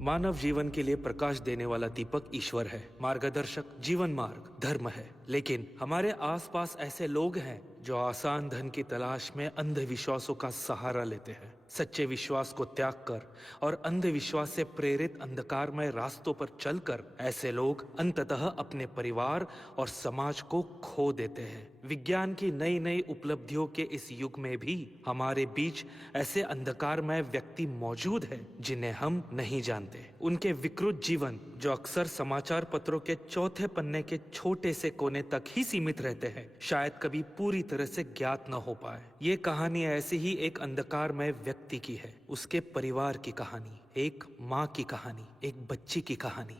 मानव जीवन के लिए प्रकाश देने वाला दीपक ईश्वर है, मार्गदर्शक जीवन मार्ग धर्म है। लेकिन हमारे आसपास ऐसे लोग हैं जो आसान धन की तलाश में अंधविश्वासों का सहारा लेते हैं। सच्चे विश्वास को त्याग कर और अंधविश्वास से प्रेरित अंधकारमय रास्तों पर चलकर ऐसे लोग अंततः अपने परिवार और समाज को खो देते हैं। विज्ञान की नई नई उपलब्धियों के इस युग में भी हमारे बीच ऐसे अंधकारमय व्यक्ति मौजूद हैं जिन्हें हम नहीं जानते। उनके विकृत जीवन जो अक्सर समाचार पत्रों के चौथे पन्ने के छोटे से कोने तक ही सीमित रहते हैं, शायद कभी पूरी तरह से ज्ञात न हो पाए। ये कहानी ऐसे ही एक अंधकारमय व्यक्ति की है, उसके परिवार की कहानी, एक माँ की कहानी, एक बच्ची की कहानी।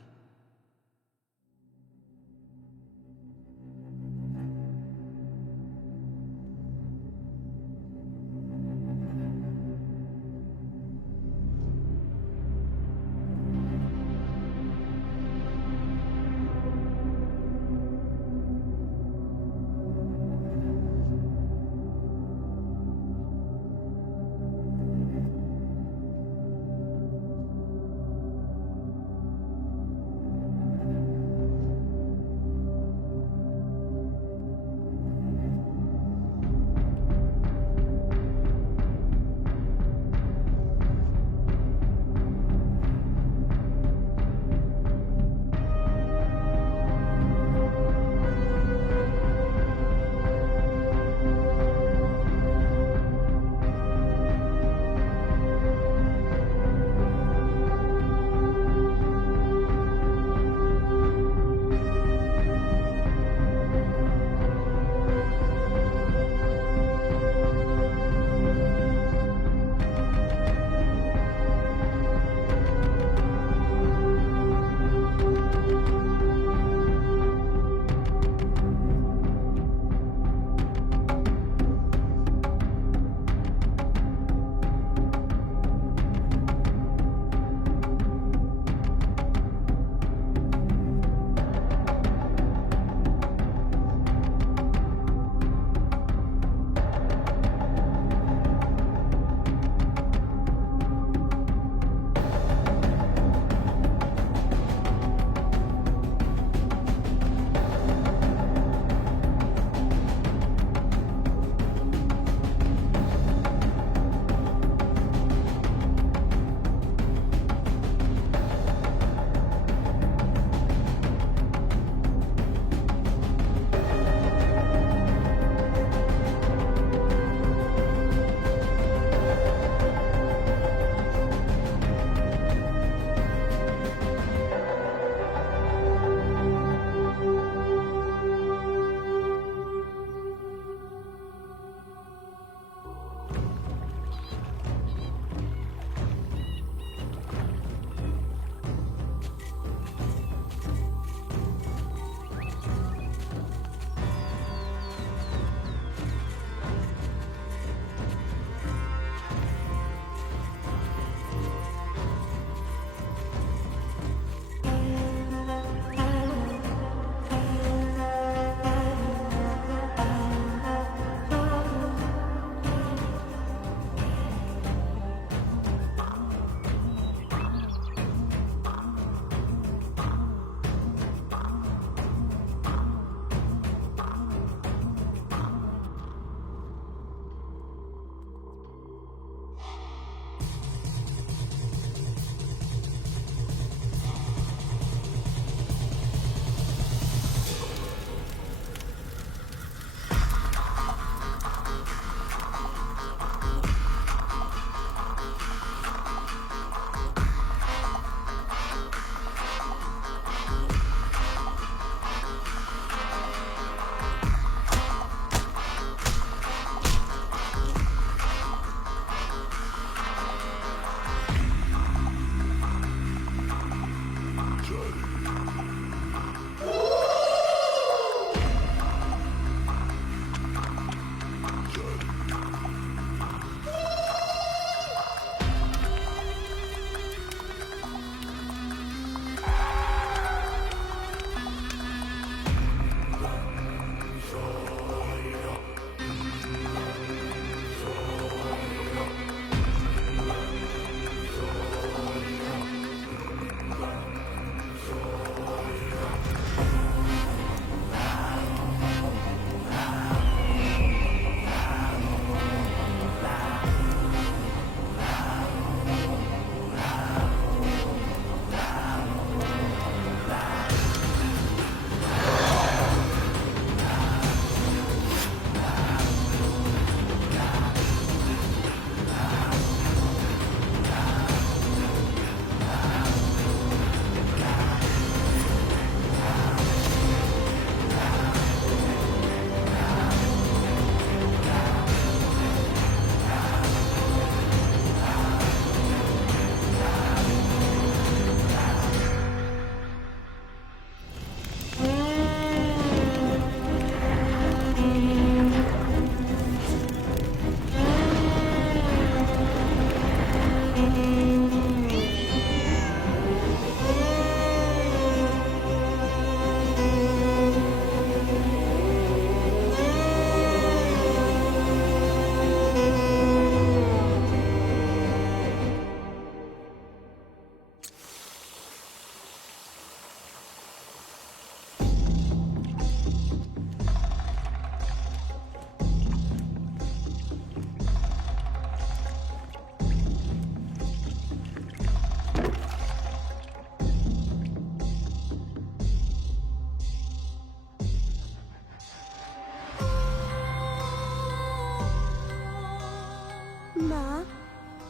माँ,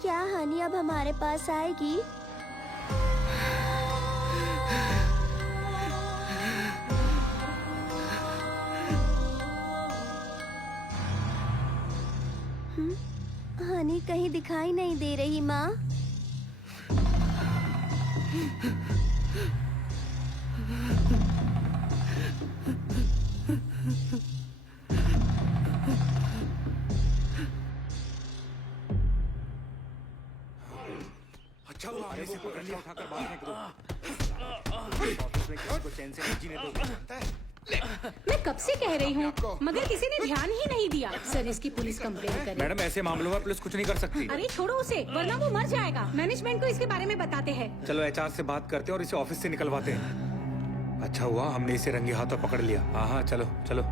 क्या हनी अब हमारे पास आएगी? हनी कहीं दिखाई नहीं दे रही माँ। उठाकर बाहर फेंक दो। ऑफिस में किसी को चैन से नहीं जीने दो। मैं कब से कह रही हूँ, मगर किसी ने ध्यान ही नहीं दिया। सर इसकी पुलिस कंप्लेंट करे। मैडम ऐसे मामलों में पुलिस कुछ नहीं कर सकती। अरे छोड़ो उसे, वरना वो मर जाएगा। मैनेजमेंट को इसके बारे में बताते हैं। चलो एचआर से बात करते हैं और इसे ऑफिस से निकलवाते हैं। अच्छा हुआ हमने इसे रंगे हाथों पकड़ लिया। हाँ हाँ चलो चलो।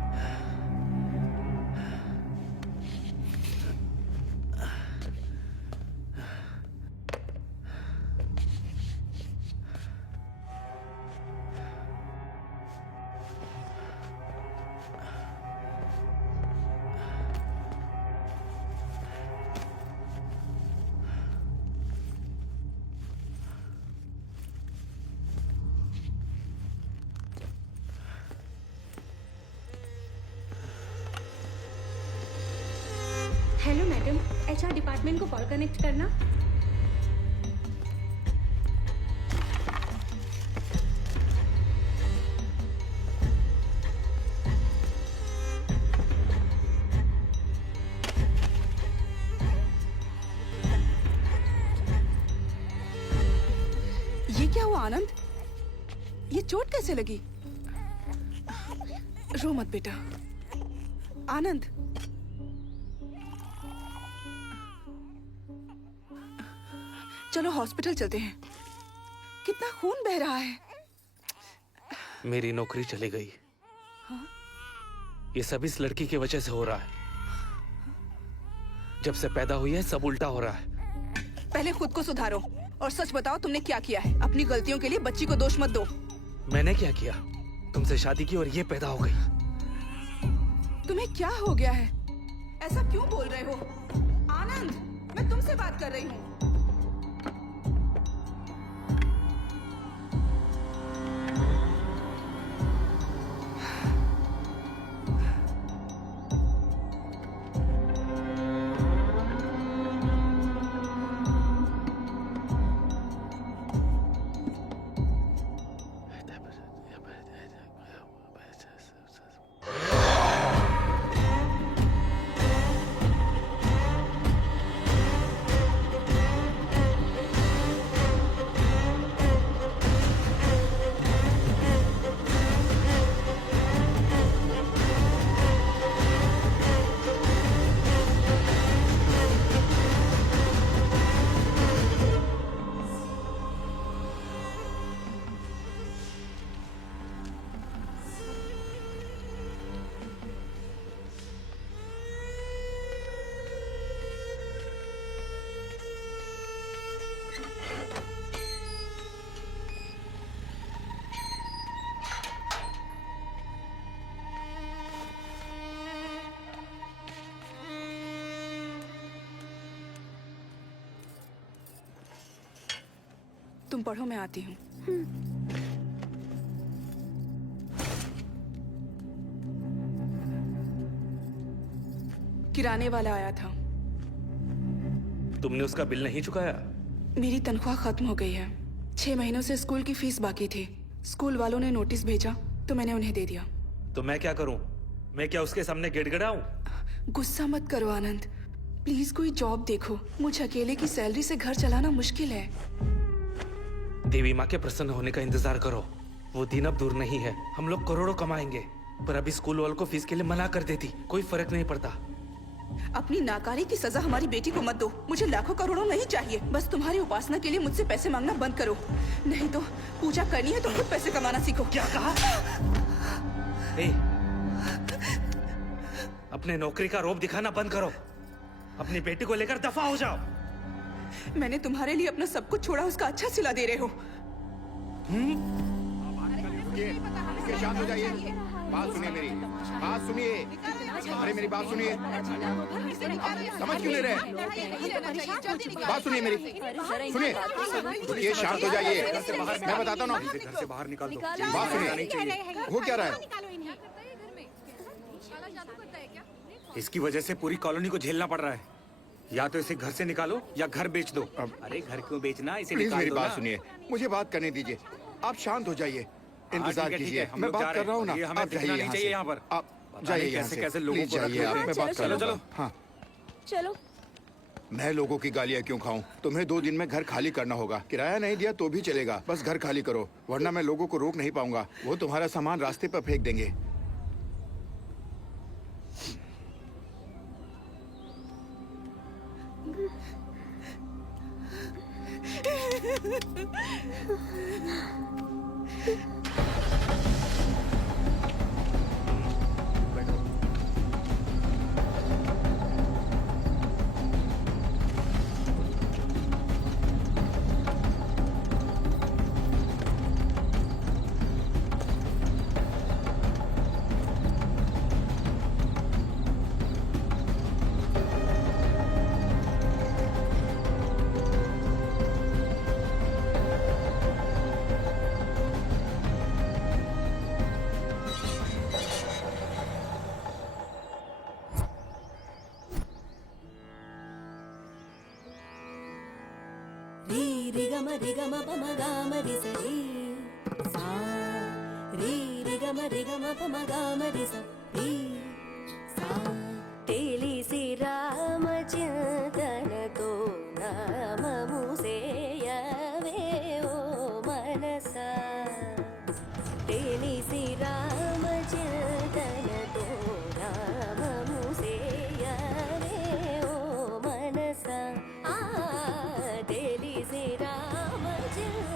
हेलो मैडम, एचआर डिपार्टमेंट को कॉल कनेक्ट करना। ये क्या हुआ आनंद? ये चोट कैसे लगी? रो मत बेटा। आनंद, चलो हॉस्पिटल चलते हैं। कितना खून बह रहा है। मेरी नौकरी चली गई। ये सब इस लड़की की वजह से हो रहा है। जब से पैदा हुई है सब उल्टा हो रहा है। पहले खुद को सुधारो और सच बताओ तुमने क्या किया है। अपनी गलतियों के लिए बच्ची को दोष मत दो। मैंने क्या किया? तुमसे शादी की और ये पैदा हो गई। तुम्हें क्या हो गया है? ऐसा क्यों बोल रहे हो? आनंद, मैं तुमसे बात कर रही हूँ। तुम पढ़ो, मैं आती हूँ। किराने वाला आया था। तुमने उसका बिल नहीं चुकाया? मेरी तनख्वाह खत्म हो गई है। 6 महीनों से स्कूल की फीस बाकी थी। स्कूल वालों ने नोटिस भेजा तो मैंने उन्हें दे दिया। तो मैं क्या करूं? मैं क्या उसके सामने गिड़गिड़ाऊं? गुस्सा मत करो आनंद। प्लीज कोई जॉब देखो। मुझे अकेले की सैलरी से घर चलाना मुश्किल है। देवी माँ के प्रसन्न होने का इंतजार करो। वो दिन अब दूर नहीं है। हम लोग करोड़ों कमाएंगे। पर अभी स्कूल वालों को फीस के लिए मना कर देती, कोई फर्क नहीं पड़ता। अपनी नाकारी की सजा हमारी बेटी को मत दो। मुझे लाखों करोड़ों नहीं चाहिए। बस तुम्हारी उपासना के लिए मुझसे पैसे मांगना बंद करो। नहीं तो पूजा करनी है तो खुद पैसे कमाना सीखो। क्या कहा? अपने नौकरी का रौब दिखाना बंद करो। अपनी बेटी को लेकर दफा हो जाओ। मैंने तुम्हारे लिए अपना सब कुछ छोड़ा, उसका अच्छा सिला दे रहे हो। शांत हो जाइए। बात सुनिए मेरी, बात सुनिए। अरे मेरी बात सुनिए। समझ क्यों नहीं रहे? बात सुनिए मेरी, सुनिए। ये शांत हो जाइए, मैं बताता हूँ ना। घर से बाहर निकाल दो। बात सुनिए, हो क्या रहा है? इसकी वजह से पूरी कॉलोनी को झेलना पड़ रहा है। या तो इसे घर से निकालो या घर बेच दो। अरे घर क्यों बेचना, इसे प्लीज निकाल मेरी दो बात ना। सुनिए, मुझे बात करने दीजिए। आप शांत हो जाइए, इंतजार ठीक है, कीजिए। हम मैं लोग जा बात रहे कर रहा हूँ ना। हैं। ये हमें आप दिखना जाइए नहीं यहाँ चाहिए से। यहाँ पर। आप पता जाइए नहीं यहाँ कैसे से। कैसे लोगों प्लीज को रख जाइए, लेते आप हैं। मैं बात कर चलो, रहा हूँ। चलो। हाँ, चलो। मैं लोगों की गालियाँ क्यों खाऊं? तुम्हें 2 दिन में घर खाली करना होगा। किराया नहीं दिया तो भी चलेगा, बस घर खाली करो, वरना मैं लोगों को रोक नहीं पाऊंगा। वो तुम्हारा सामान रास्ते पर फेंक देंगे। री ग म प म गा म रि स री सा री ग म प म गा म रि स री सा తెలిసి రామచింతనతో నామము సేయవే ఓ మనసా తెలిసి రామచింతనతో నామము సేయవే ఓ మనసా తెలిసి రామచింతనతో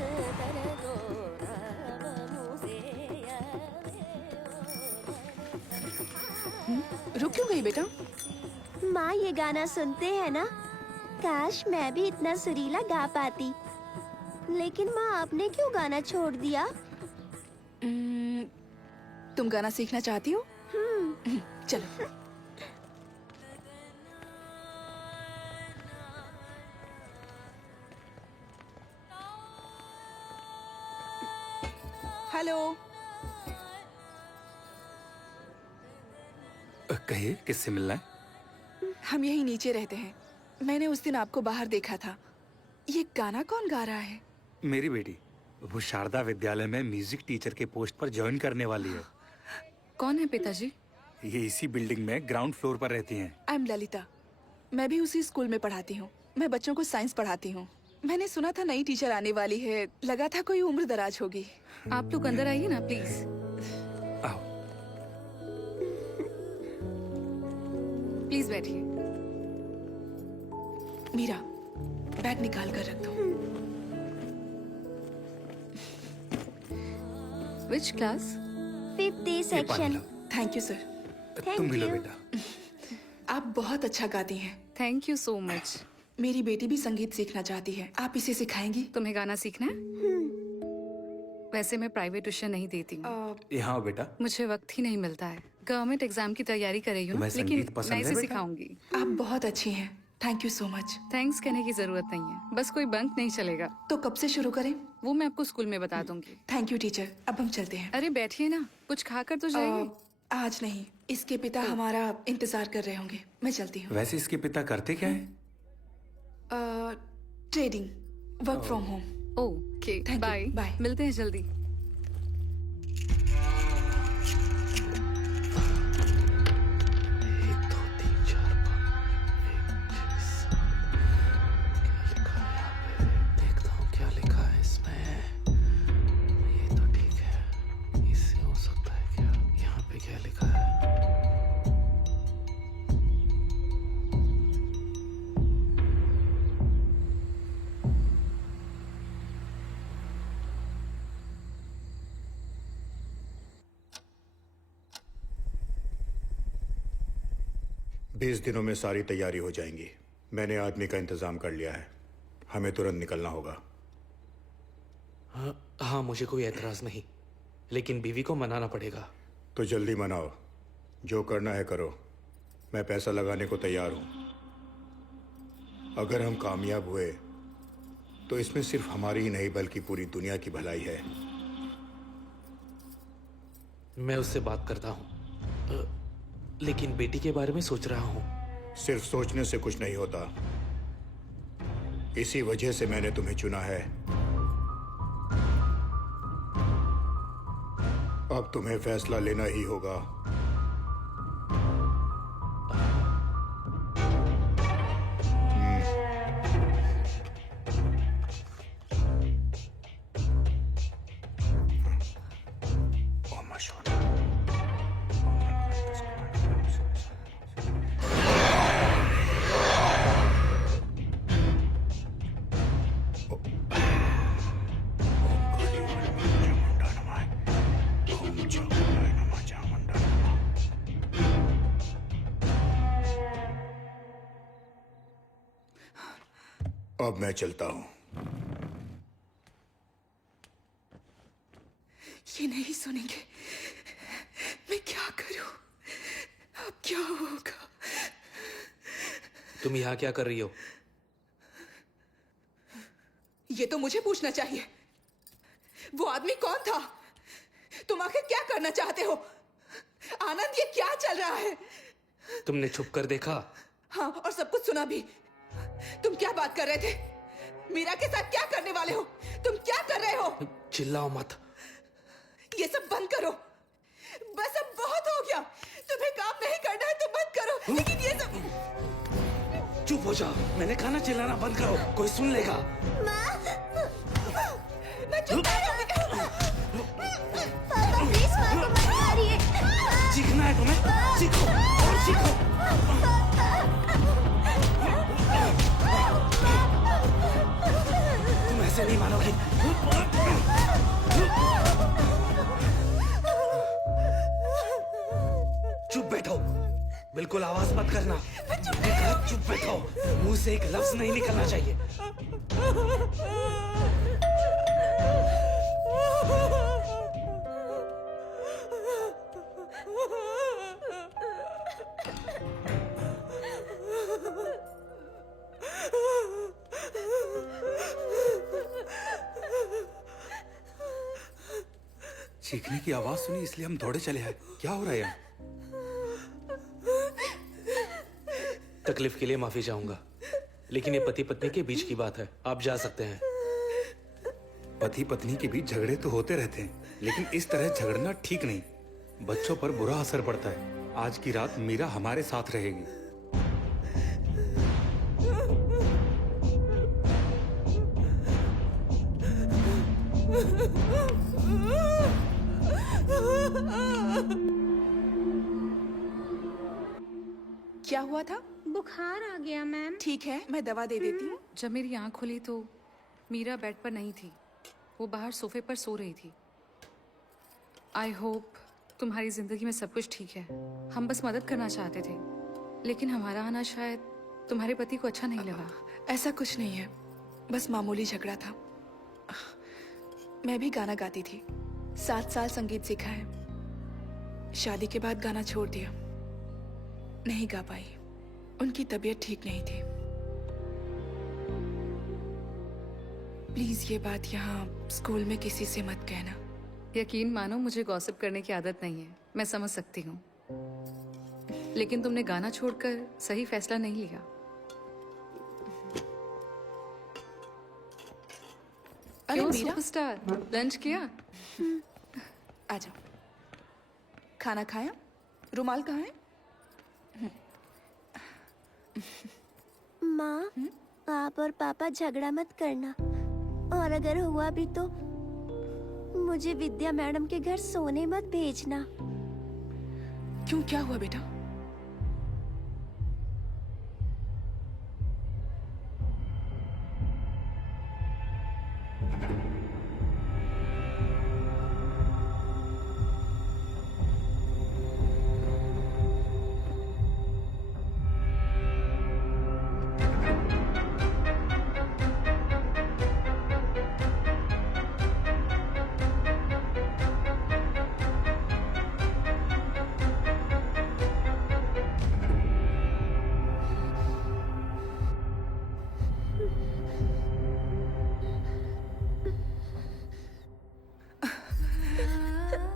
నామము సేయవే रुक क्यों गई बेटा? माँ ये गाना सुनते हैं ना? काश मैं भी इतना सुरीला गा पाती। लेकिन माँ आपने क्यों गाना छोड़ दिया? तुम गाना सीखना चाहती हो? चलो। हेलो। कहिए, किससे मिलना है? हम यहीं नीचे रहते हैं। मैंने उस दिन आपको बाहर देखा था। ये गाना कौन गा रहा है? मेरी बेटी, वो शारदा विद्यालय में म्यूजिक टीचर के पोस्ट पर ज्वाइन करने वाली है। कौन है पिताजी? ये इसी बिल्डिंग में ग्राउंड फ्लोर पर रहती हैं। I am Lalita. मैं भी उसी स्कूल में पढ़ाती हूँ। मैं बच्चों को साइंस पढ़ाती हूँ। मैंने सुना था नई टीचर आने वाली है। लगा था कोई उम्र दराज होगी। आप लोग अंदर आइए ना प्लीज। आओ। प्लीज बैठिए। मीरा, बैग निकाल कर रख दो। Which class? 50 ये पानी section. Low. Thank you sir. तुम भी लो you. बेटा। आप बहुत अच्छा गाती हैं। Thank you so much. मेरी बेटी भी संगीत सीखना चाहती है। आप इसे सिखाएंगी? तुम्हें गाना सीखना है? वैसे मैं प्राइवेट ट्यूशन नहीं देती हूँ। यहाँ आओ बेटा। मुझे वक्त ही नहीं मिलता है। गवर्नमेंट एग्जाम की तैयारी कर रही हूँ, तुम्हें लेकिन संगीत पसंद मैं है इसे बेटा? सिखाऊंगी। आप बहुत अच्छी हैं। Thank you so much. Thanks कहने की जरूरत नहीं है, बस कोई बंक नहीं चलेगा। तो कब से शुरू करें? वो मैं आपको स्कूल में बता दूंगी। Thank you teacher. अब हम चलते हैं। अरे बैठिए ना, कुछ खाकर तो जाइए। आज नहीं, इसके पिता हमारा इंतजार कर रहे होंगे। मैं चलती हूँ। वैसे इसके पिता करते क्या है? Trading, work from home. Okay, Thank you. Bye Bye. मिलते हैं जल्दी। एक, दो, तीन, चार, पाँच, एक, 20 दिनों में सारी तैयारी हो जाएंगी। मैंने आदमी का इंतजाम कर लिया है, हमें तुरंत निकलना होगा। हाँ, मुझे कोई एतराज नहीं, लेकिन बीवी को मनाना पड़ेगा। तो जल्दी मनाओ, जो करना है करो, मैं पैसा लगाने को तैयार हूं। अगर हम कामयाब हुए तो इसमें सिर्फ हमारी ही नहीं बल्कि पूरी दुनिया की भलाई है। मैं उससे बात करता हूँ, लेकिन बेटी के बारे में सोच रहा हूँ। सिर्फ सोचने से कुछ नहीं होता, इसी वजह से मैंने तुम्हें चुना है। अब तुम्हें फैसला लेना ही होगा। अब मैं चलता हूं। ये नहीं सुनेंगे, मैं क्या करूं? अब क्या होगा? तुम यहाँ क्या कर रही हो? ये तो मुझे पूछना चाहिए। वो आदमी कौन था? तुम आखिर क्या करना चाहते हो? आनंद, ये क्या चल रहा है? तुमने छुप कर देखा? हाँ, और सब कुछ सुना भी। तुम क्या बात कर रहे थे? मीरा के साथ क्या करने वाले हो? तुम क्या कर रहे हो? चिल्लाओ मत। ये सब बंद करो, बस अब बहुत हो गया। तुम्हें काम नहीं करना है तो बंद करो, लेकिन ये सब... चुप हो जाओ, मैंने कहा ना चिल्लाना बंद करो, कोई सुन लेगा। मैं चुप नहीं रहूंगी। पापा प्लीज माँ को मत मारिए। चीखना है तुम्हें? चीखो और चीखो। तुम ऐसे नहीं मानोगी। चुप बैठो, बिल्कुल आवाज मत करना। चुप बैठो, मुंह से एक लफ्ज नहीं निकलना चाहिए। चीखने की आवाज सुनी इसलिए हम दौड़े चले आए। क्या हो रहा है यहाँ? तकलीफ के लिए माफी चाहूंगा, लेकिन ये पति पत्नी के बीच की बात है, आप जा सकते हैं। पति पत्नी के बीच झगड़े तो होते रहते हैं, लेकिन इस तरह झगड़ना ठीक नहीं। बच्चों पर बुरा असर पड़ता है। आज की रात मीरा हमारे साथ रहेगी। क्या हुआ था? बुखार आ गया मैम। ठीक है, मैं दवा दे देती हूँ। जब मेरी आंख खुली तो मीरा बेड पर नहीं थी, वो बाहर सोफे पर सो रही थी। आई होप तुम्हारी जिंदगी में सब कुछ ठीक है। हम बस मदद करना चाहते थे, लेकिन हमारा आना शायद तुम्हारे पति को अच्छा नहीं लगा। ऐसा कुछ नहीं है, बस मामूली झगड़ा था। मैं भी गाना गाती थी, 7 साल संगीत सीखा है। शादी के बाद गाना छोड़ दिया, नहीं गा पाई। उनकी तबीयत ठीक नहीं थी। प्लीज ये बात यहाँ स्कूल में किसी से मत कहना। यकीन मानो, मुझे गॉसिप करने की आदत नहीं है, मैं समझ सकती हूँ। लेकिन तुमने गाना छोड़कर सही फैसला नहीं लिया। अरे क्यों मीरा, सुपरस्टार, लंच किया? आ जाओ। खाना खाया? रुमाल कहाँ है? माँ, आप और पापा झगड़ा मत करना, और अगर हुआ भी तो मुझे विद्या मैडम के घर सोने मत भेजना। क्यों, क्या हुआ बेटा?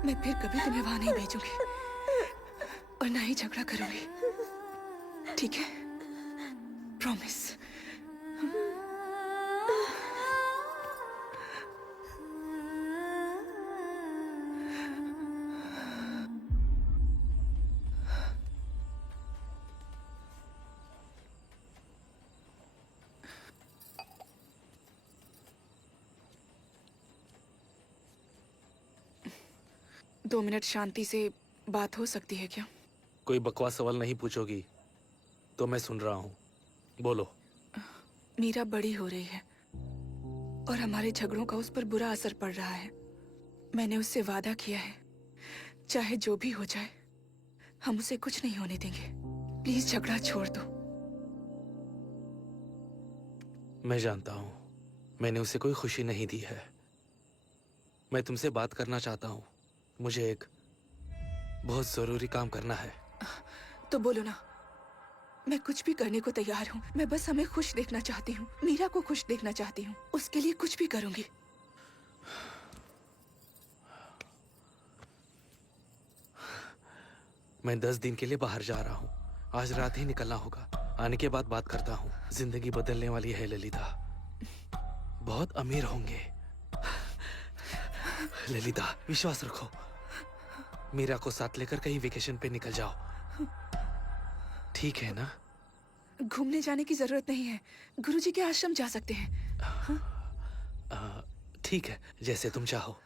मैं फिर कभी तुम्हें वहां नहीं भेजूंगी और ना ही झगड़ा करूंगी, ठीक है? प्रॉमिस। दो मिनट शांति से बात हो सकती है क्या? कोई बकवास सवाल नहीं पूछोगी तो मैं सुन रहा हूँ, बोलो। मीरा बड़ी हो रही है और हमारे झगड़ों का उस पर बुरा असर पड़ रहा है। मैंने उससे वादा किया है, चाहे जो भी हो जाए हम उसे कुछ नहीं होने देंगे। प्लीज झगड़ा छोड़ दो। मैं जानता हूँ मैंने उसे कोई खुशी नहीं दी है। मैं तुमसे बात करना चाहता हूँ। मुझे एक बहुत जरूरी काम करना है। तो बोलो ना, मैं कुछ भी करने को तैयार हूँ। मैं बस हमें खुश देखना चाहती हूँ, मीरा को खुश देखना चाहती हूँ। उसके लिए कुछ भी करूंगी। मैं 10 दिन के लिए बाहर जा रहा हूँ। आज रात ही निकलना होगा। आने के बाद बात करता हूँ। जिंदगी बदलने वाली है ललिता। बहुत अमीर होंगे। ललिता विश्वास रखो। मीरा को साथ लेकर कहीं वेकेशन पे निकल जाओ, ठीक है ना? घूमने जाने की जरूरत नहीं है, गुरुजी के आश्रम जा सकते हैं। ठीक है, जैसे तुम चाहो।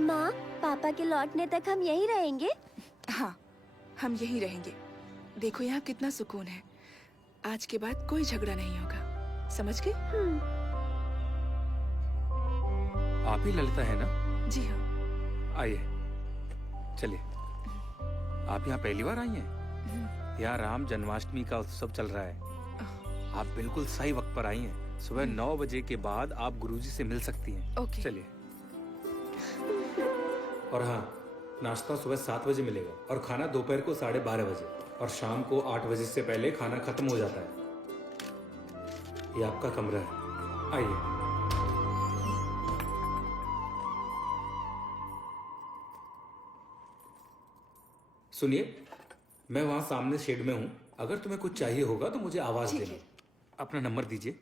माँ, पापा के लौटने तक हम यहीं रहेंगे? हाँ, हम यहीं रहेंगे। देखो यहाँ कितना सुकून है। आज के बाद कोई झगड़ा नहीं होगा, समझ गए? आप ही ललिता है ना? जी हाँ। आइए, चलिए। आप यहाँ पहली बार आई हैं? यहाँ राम जन्माष्टमी का उत्सव चल रहा है। आप बिल्कुल सही वक्त पर आई हैं। सुबह 9 बजे के बाद आप गुरुजी से मिल सकती हैं। ओके। चलिए। और हाँ, नाश्ता सुबह 7 बजे मिलेगा और खाना दोपहर को 12:30 बजे और शाम को 8 बजे से पहले खाना खत्म हो जाता है। ये आपका कमरा है, आइए। सुनिए, मैं वहां सामने शेड में हूँ। अगर तुम्हें कुछ चाहिए होगा तो मुझे आवाज ठीक देना। है। अपना नंबर दीजिए।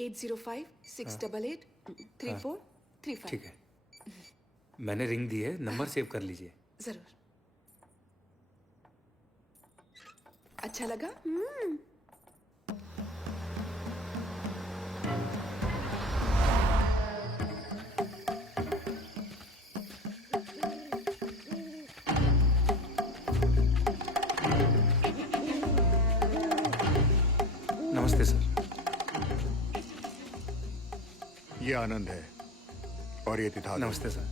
8056883435। ठीक है, मैंने रिंग दी है, नंबर सेव कर लीजिए। जरूर। अच्छा लगा? नमस्ते सर। ये आनंद है और ये तिथाल। नमस्ते सर।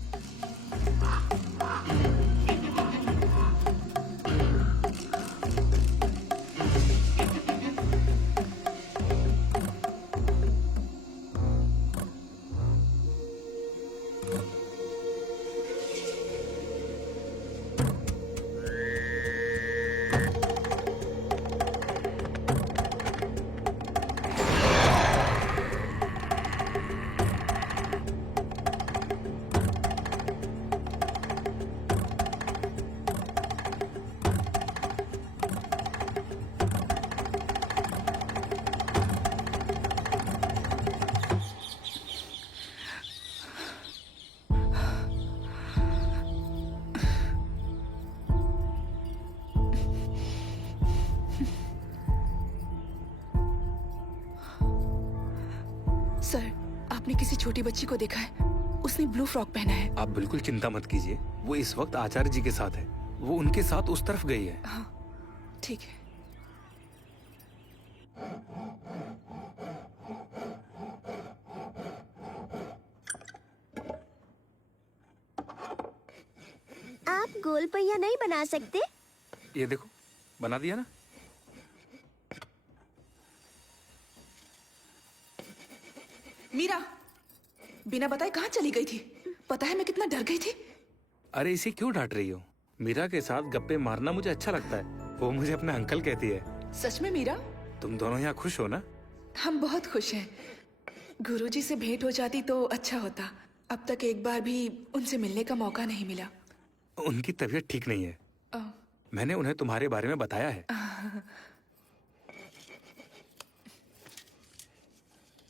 सर, आपने किसी छोटी बच्ची को देखा है? उसने ब्लू फ्रॉक पहना है। आप बिल्कुल चिंता मत कीजिए, वो इस वक्त आचार्य जी के साथ है। वो उनके साथ उस तरफ गई है। हाँ, ठीक है। आप गोल पहिया नहीं बना सकते? ये देखो, बना दिया ना? मीरा बिना बताए कहाँ चली गई थी? पता है मैं कितना डर गई थी। अरे इसे क्यों डांट रही हो? मीरा के साथ गप्पे मारना मुझे अच्छा लगता है। वो मुझे अपना अंकल कहती है। सच में मीरा? तुम दोनों यहाँ खुश हो ना? हम बहुत खुश हैं। गुरुजी से भेंट हो जाती तो अच्छा होता। अब तक एक बार भी उनसे मिलने का मौका नहीं मिला। उनकी तबीयत ठीक नहीं है। अ, मैंने उन्हें तुम्हारे बारे में बताया है।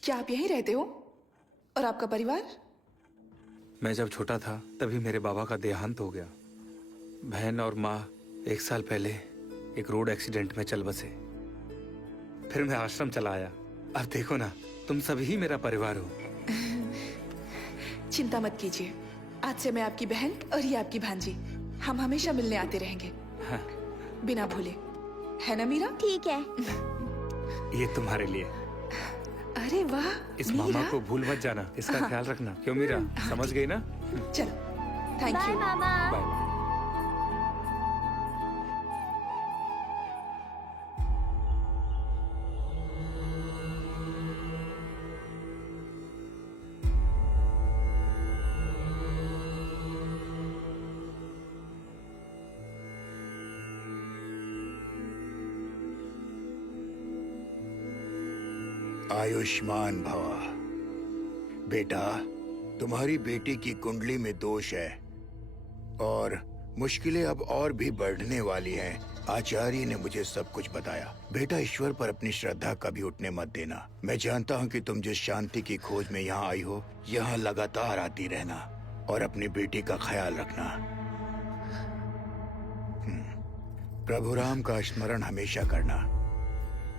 क्या आप यहीं रहते हो? और आपका परिवार? मैं जब छोटा था तभी मेरे बाबा का देहांत हो गया। बहन और माँ 1 साल पहले एक रोड एक्सीडेंट में चल बसे। फिर मैं आश्रम चला आया। अब देखो ना, तुम सभी ही मेरा परिवार हो। चिंता मत कीजिए। आज से मैं आपकी बहन और ये आपकी भांजी। हम हमेशा मिलने आते रहेंगे। हाँ। बिना भूले, है ना मीरा? ठीक है। ये तुम्हारे लिए। अरे वाह इस मीरा। मामा को भूल मत जाना। इसका ख्याल रखना। क्यों मीरा, समझ गई ना? चलो, थैंक बाय यू। मामा। बाय। आयुष्मान भव। बेटा, तुम्हारी बेटी की कुंडली में दोष है और मुश्किलें अब और भी बढ़ने वाली हैं। आचार्य ने मुझे सब कुछ बताया। बेटा, ईश्वर पर अपनी श्रद्धा कभी उठने मत देना। मैं जानता हूँ कि तुम जिस शांति की खोज में यहाँ आई हो, यहाँ लगातार आती रहना और अपनी बेटी का ख्याल रखना। प्रभु राम का स्मरण हमेशा करना।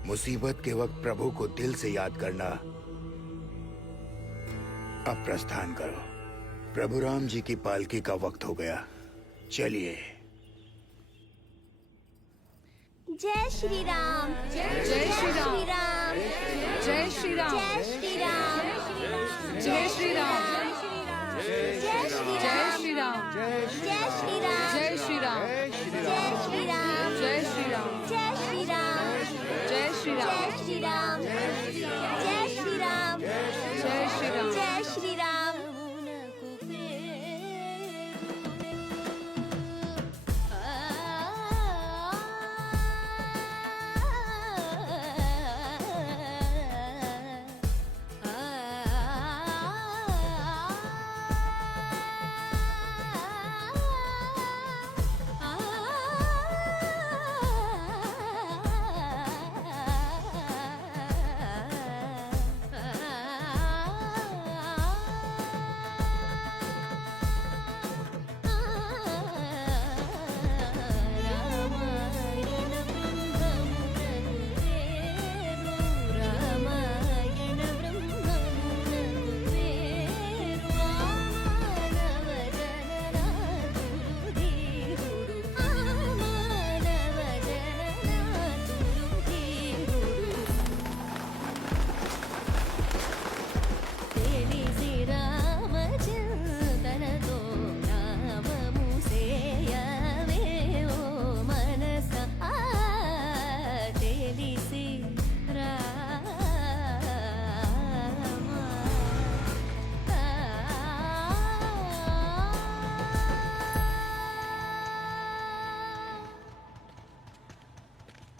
मुसीबत के वक्त प्रभु को दिल से याद करना। अब प्रस्थान करो। प्रभु राम जी की पालकी का वक्त हो गया। चलिए। जय श्री राम। जय श्री राम। श्री राम। जय श्री राम। जय श्री राम। जय श्री राम। जय श्री जय राम। श्री राम। जय श्री राम। जय श्री राम। जय श्री राम। जय श्री राम। जय श्री राम। जय श्री राम। जय श्री राम। जय श्री राम। जय श्री राम। जय श्री राम।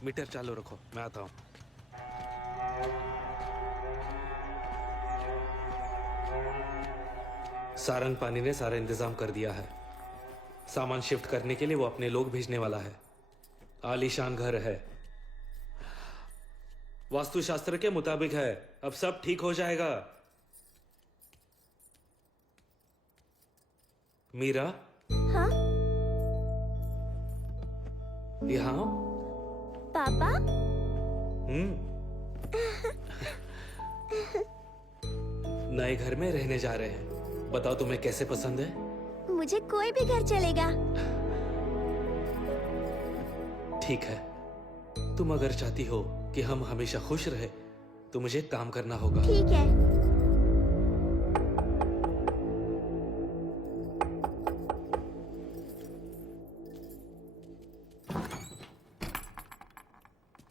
मीटर चालू रखो, मैं आता हूँ। सारंग पानी ने सारा इंतजाम कर दिया है। सामान शिफ्ट करने के लिए वो अपने लोग भेजने वाला है। आलीशान घर है, वास्तुशास्त्र के मुताबिक है। अब सब ठीक हो जाएगा। मीरा, हाँ यहाँ। पापा। नए घर में रहने जा रहे हैं। बताओ तुम्हें कैसे पसंद है? मुझे कोई भी घर चलेगा। ठीक है, तुम अगर चाहती हो कि हम हमेशा खुश रहे तो मुझे काम करना होगा। ठीक है।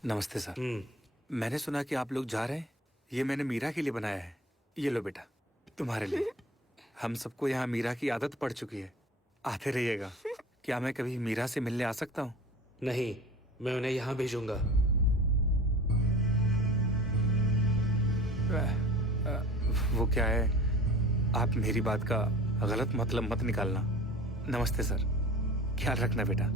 नमस्ते सर। मैंने सुना कि आप लोग जा रहे हैं। ये मैंने मीरा के लिए बनाया है। ये लो बेटा, तुम्हारे लिए। हम सबको यहाँ मीरा की आदत पड़ चुकी है। आते रहिएगा। क्या मैं कभी मीरा से मिलने आ सकता हूँ? नहीं, मैं उन्हें यहाँ भेजूंगा। वो क्या है, आप मेरी बात का गलत मतलब मत निकालना। नमस्ते सर, ख्याल रखना बेटा।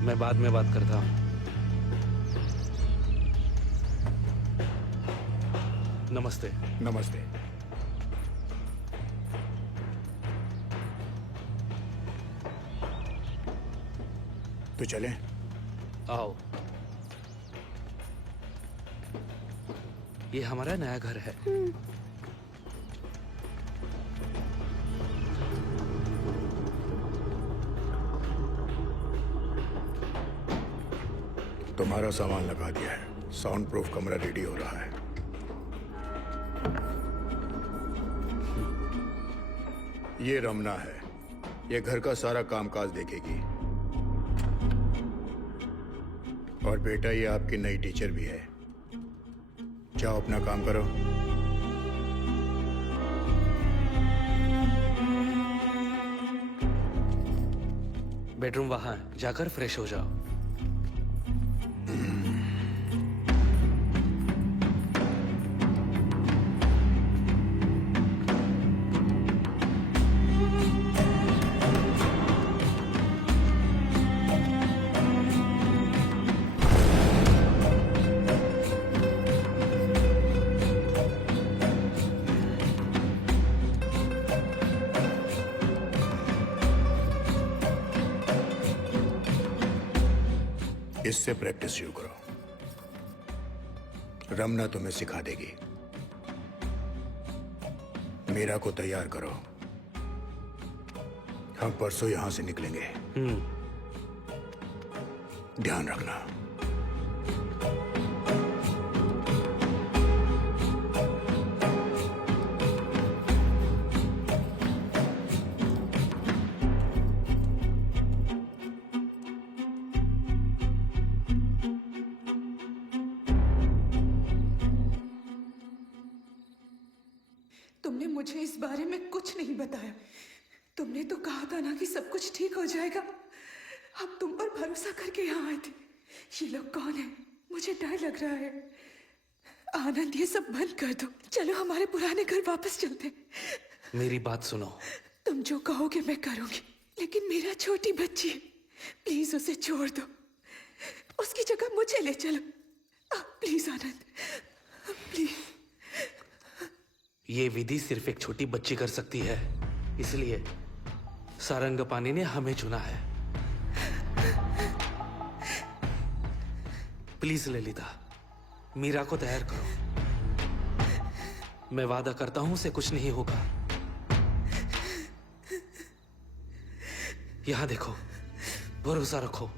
मैं बाद में बात करता हूँ। नमस्ते। नमस्ते। तो चलें? आओ। ये हमारा नया घर है। तुम्हारा सामान लगा दिया है। साउंड प्रूफ कमरा रेडी हो रहा है। ये रमना है। ये घर का सारा कामकाज देखेगी। और बेटा, ये आपकी नई टीचर भी है। जाओ अपना काम करो। बेडरूम वहां है, जाकर फ्रेश हो जाओ। इससे प्रैक्टिस शुरू करो। रमना तुम्हें सिखा देगी। मीरा को तैयार करो। हम परसों यहां से निकलेंगे। ध्यान रखना। तुमने मुझे इस बारे में कुछ नहीं बताया। तुमने तो कहा था ना कि सब कुछ ठीक हो जाएगा। अब तुम पर भरोसा करके यहाँ आए थे। ये लोग कौन है? मुझे डर लग रहा है। आनंद, ये सब बंद कर दो। चलो हमारे पुराने घर वापस चलते। मेरी बात सुनो। तुम जो कहोगे मैं करूंगी, लेकिन मेरा छोटी बच्ची है। प्लीज उसे छोड़ दो। उसकी जगह मुझे ले चलो। Please Anand, please. ये विधि सिर्फ एक छोटी बच्ची कर सकती है, इसलिए सारंगपाणि ने हमें चुना है। प्लीज ललिता, मीरा को तैयार करो। मैं वादा करता हूं उसे कुछ नहीं होगा। यहां देखो, भरोसा रखो।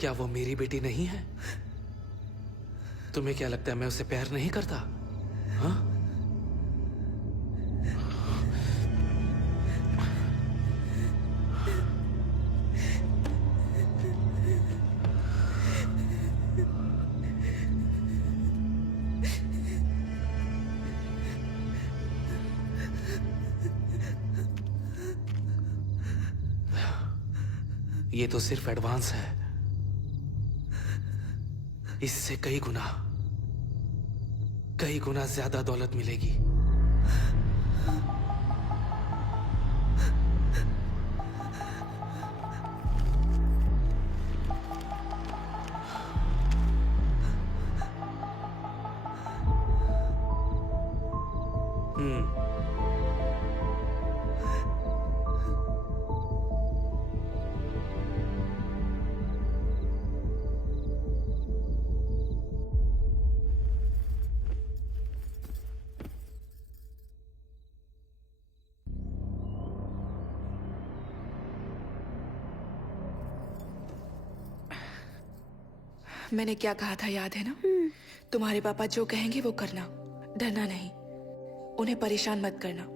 क्या वो मेरी बेटी नहीं है? तुम्हें क्या लगता है मैं उसे प्यार नहीं करता? हाँ? ये तो सिर्फ एडवांस है। इससे कई गुना ज्यादा दौलत मिलेगी। मैंने क्या कहा था याद है ना? तुम्हारे पापा जो कहेंगे वो करना, डरना नहीं, उन्हें परेशान मत करना।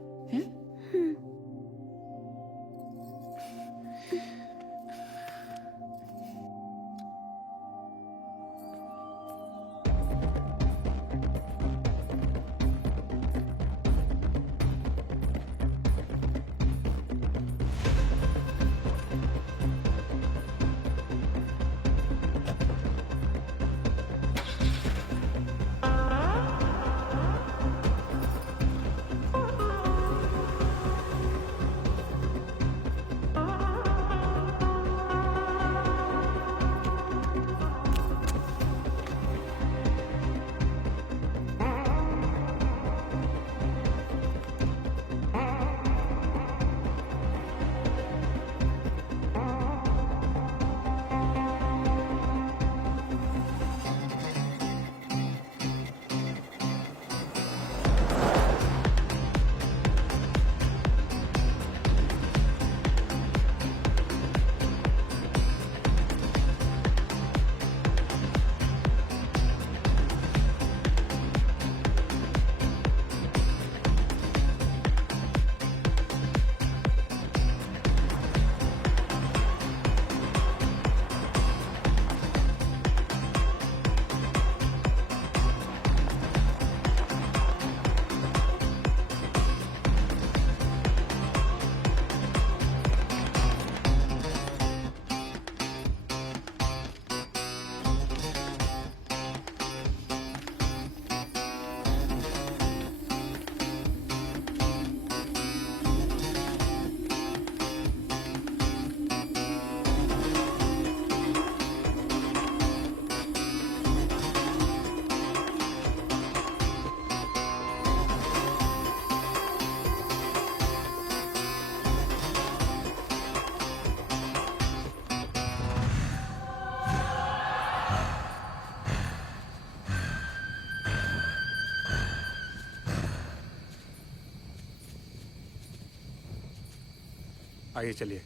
आइए चलिए।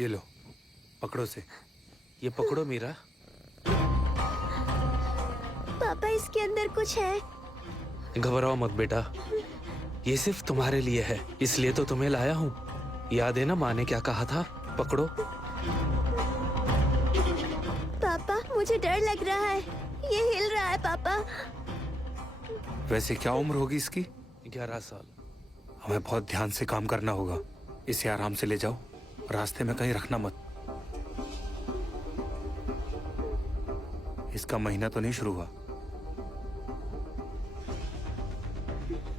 ये लो, पकड़ो से। ये पकड़ो मीरा। पापा इसके अंदर कुछ है। घबराओ मत बेटा, ये सिर्फ तुम्हारे लिए है, इसलिए तो तुम्हें लाया हूँ। याद है ना माँ ने क्या कहा था? पकड़ो। पापा मुझे डर लग रहा है, ये हिल रहा है पापा। वैसे क्या उम्र होगी इसकी? 11 साल। हमें बहुत ध्यान से काम करना होगा। इसे आराम से ले जाओ, रास्ते में कहीं रखना मत। इसका महीना तो नहीं शुरू हुआ।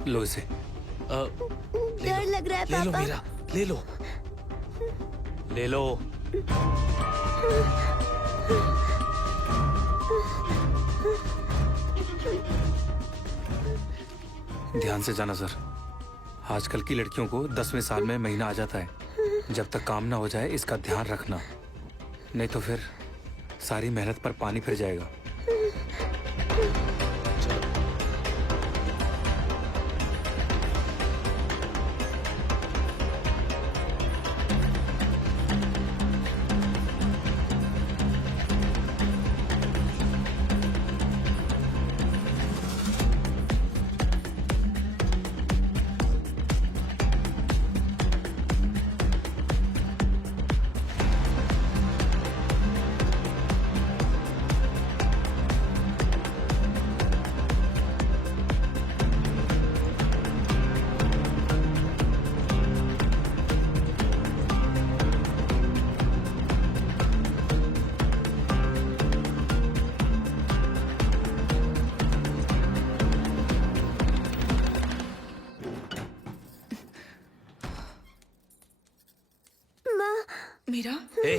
लो इसे। डर लग रहा है ले लो पापा। मीरा, ले लो, ले लो। ध्यान से जाना सर। आजकल की लड़कियों को 10वें साल में महीना आ जाता है। जब तक काम ना हो जाए इसका ध्यान रखना, नहीं तो फिर सारी मेहनत पर पानी फिर जाएगा। मीरा, ए,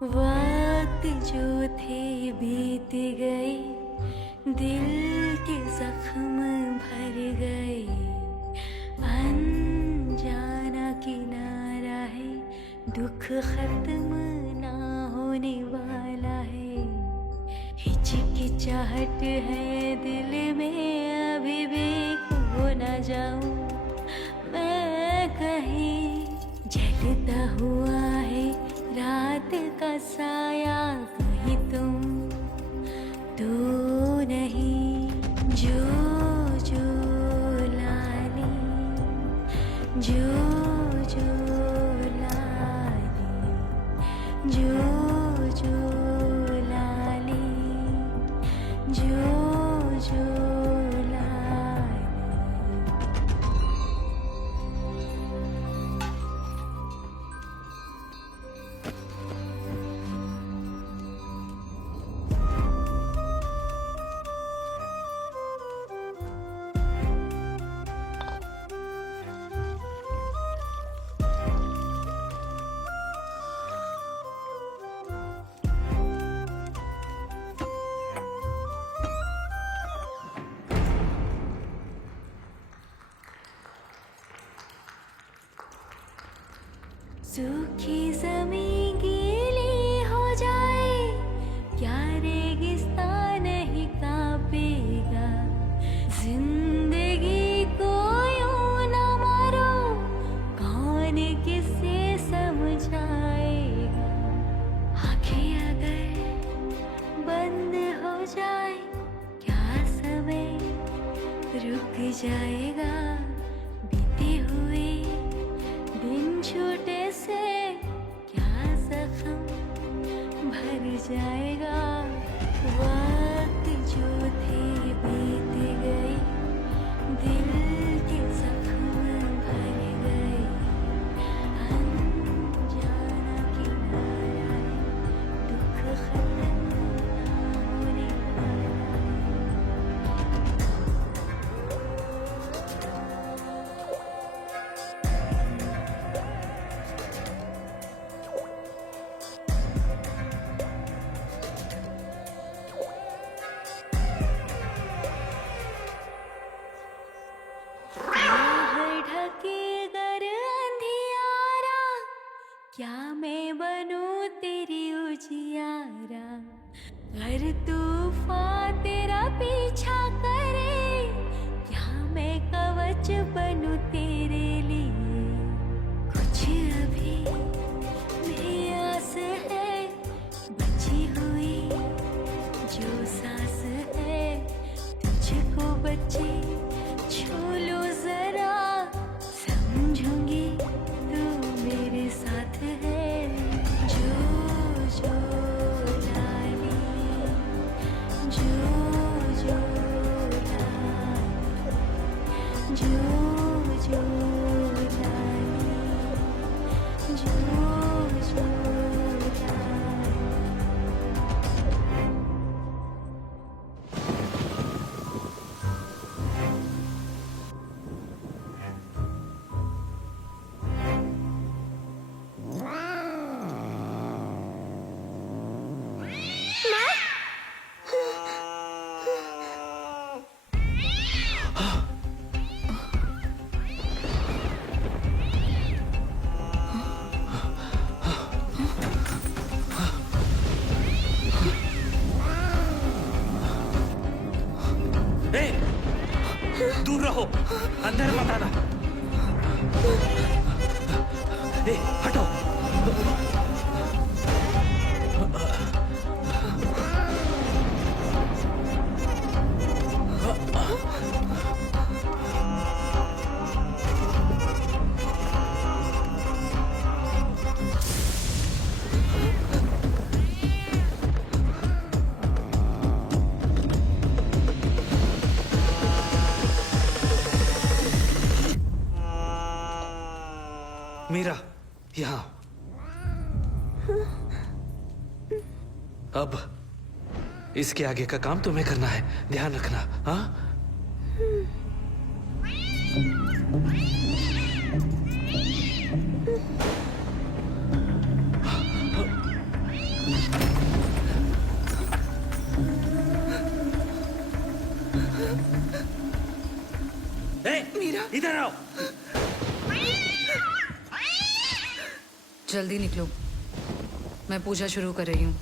वक्त जो थे बीत गए, दिल के जख्म भर गए, अनजाना किनारा है, दुख खत्म ना होने वाला है, हिचकिचाहट है दिल में, अभी भी खो ना जाऊं मैं कहीं, जलता हुआ है रात का साया, कहीं तुम तो नहीं, जो जो लाली, जो जो लाली, जो जो लाली, जो जो लाली। सूखी ज़मीं गीली हो जाए, क्या रेगिस्तान नहीं कांपेगा, जिंदगी को यूं ना मारो, कौन किसे समझाएगा, आँखें अगर बंद हो जाए, क्या समय रुक जाएगा, बीते हुए दिन छूटे से क्या जख्म भर जाएगा, वक्त जो थे बीत गए, दिल के जख्म भर गए, अनजाना किनारा है, दुख खत्म ना होने वाला है। क्या मैं बनूं तेरी उजियारा, अगर तूफान तेरा पीछा करे, क्या मैं कवच बनूं तेरे लिए, कुछ अभी भी आस है बची हुई, जो सांस है तुझको बची, छू लो जरा समझूंगी तू मेरे साथ है, जो जो लाली, जो जो लाली, जो जो लाली, जो जो लाली। दूर रहो, अंदर मत आना। ए, हटो। मीरा, यहाँ। अब इसके आगे का काम तुम्हें करना है, ध्यान रखना। हाँ? मीरा, इधर आओ। जल्दी निकलो, मैं पूजा शुरू कर रही हूँ।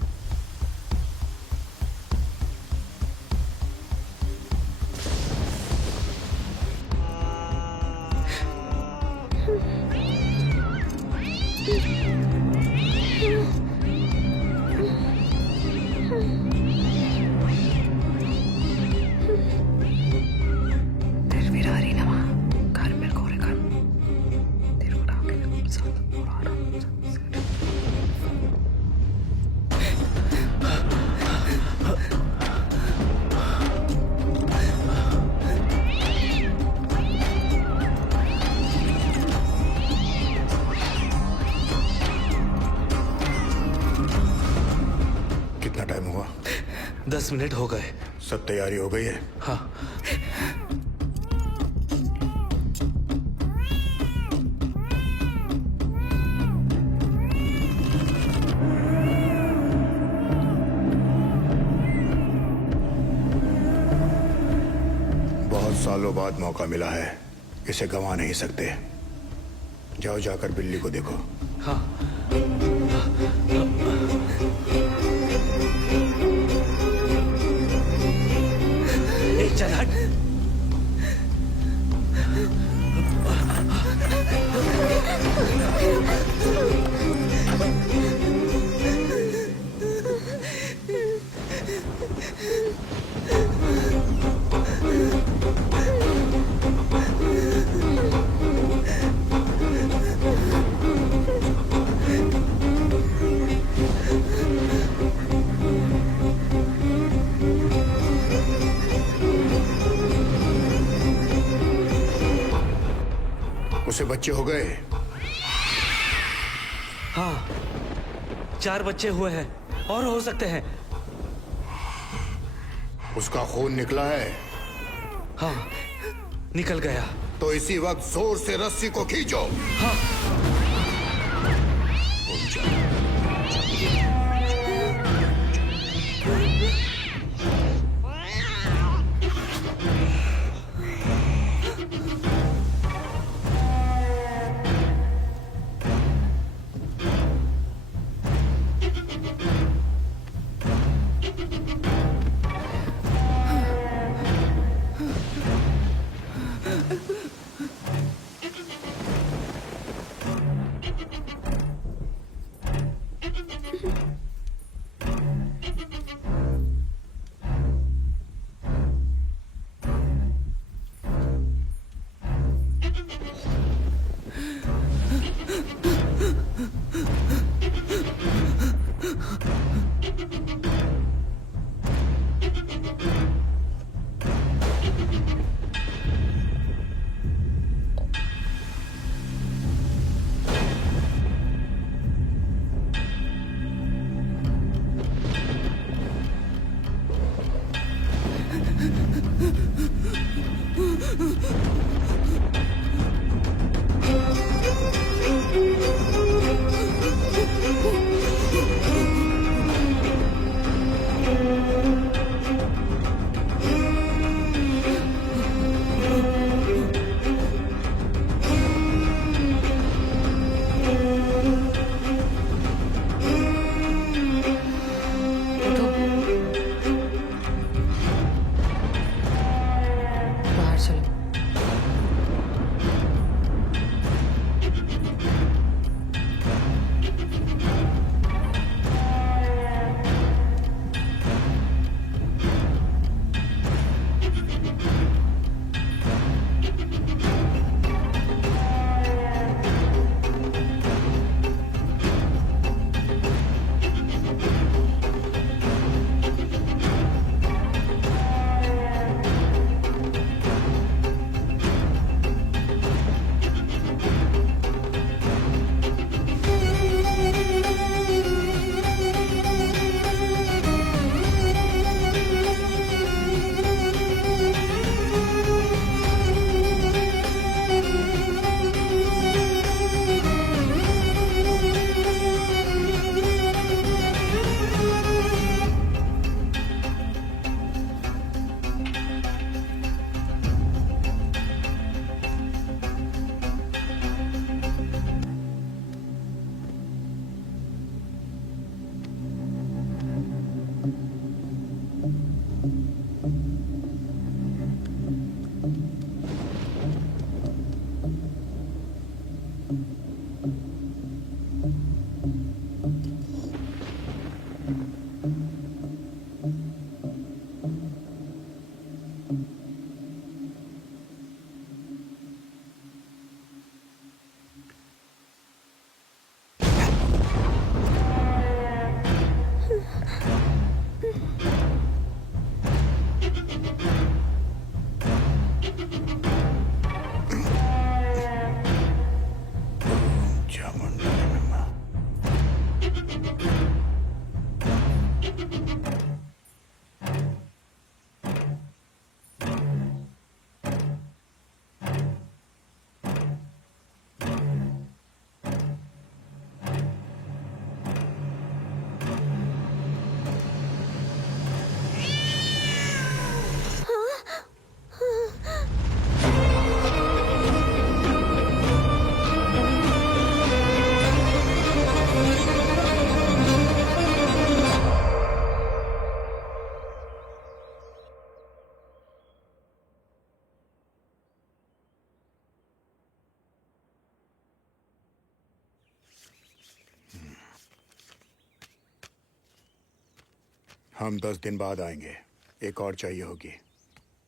कितना टाइम हुआ? 10 मिनट हो गए। सब तैयारी हो गई है? हाँ। बहुत सालों बाद मौका मिला है, इसे गंवा नहीं सकते। जाओ, जाकर बिल्ली को देखो। हाँ। चल हट। उसे बच्चे हो गए? हाँ, 4 बच्चे हुए हैं और हो सकते हैं। उसका खून निकला है? हाँ, निकल गया। तो इसी वक्त जोर से रस्सी को खींचो। हाँ। चामुंडा नमः। हम 10 दिन बाद आएंगे। एक और चाहिए होगी।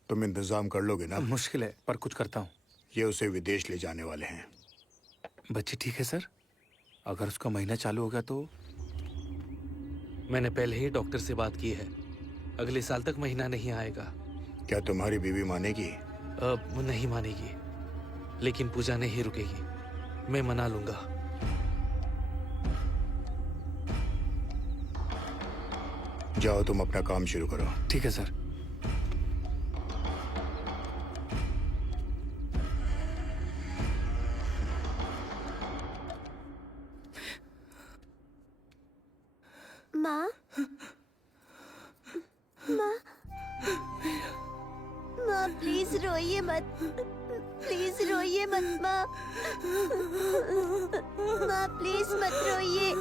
तुम इंतजाम कर लोगे ना? मुश्किल है पर कुछ करता हूँ। ये उसे विदेश ले जाने वाले हैं। बच्ची ठीक है सर? अगर उसका महीना चालू हो गया तो? मैंने पहले ही डॉक्टर से बात की है। अगले साल तक महीना नहीं आएगा। क्या तुम्हारी बीवी मानेगी? अब नहीं मानेगी, लेकिन पूजा नहीं रुकेगी। मैं मना लूंगा। जाओ, तुम अपना काम शुरू करो। ठीक है सर। माँ, माँ, माँ प्लीज रोइए मत, प्लीज रोइए मत माँ, माँ प्लीज मत रोइए।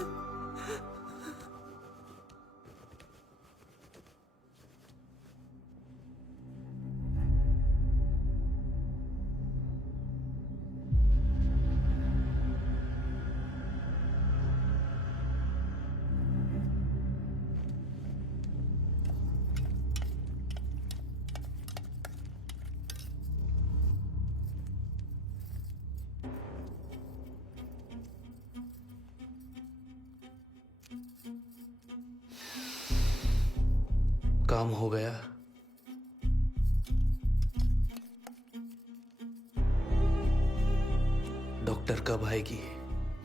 काम हो गया। डॉक्टर कब आएगी?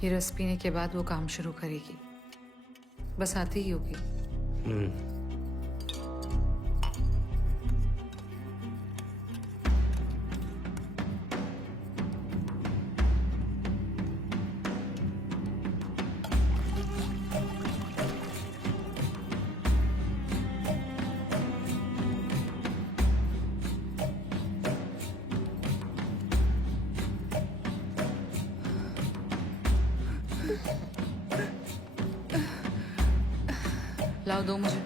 ये रस पीने के बाद वो काम शुरू करेगी। बस आती ही होगी। लाओ, दो मुझे।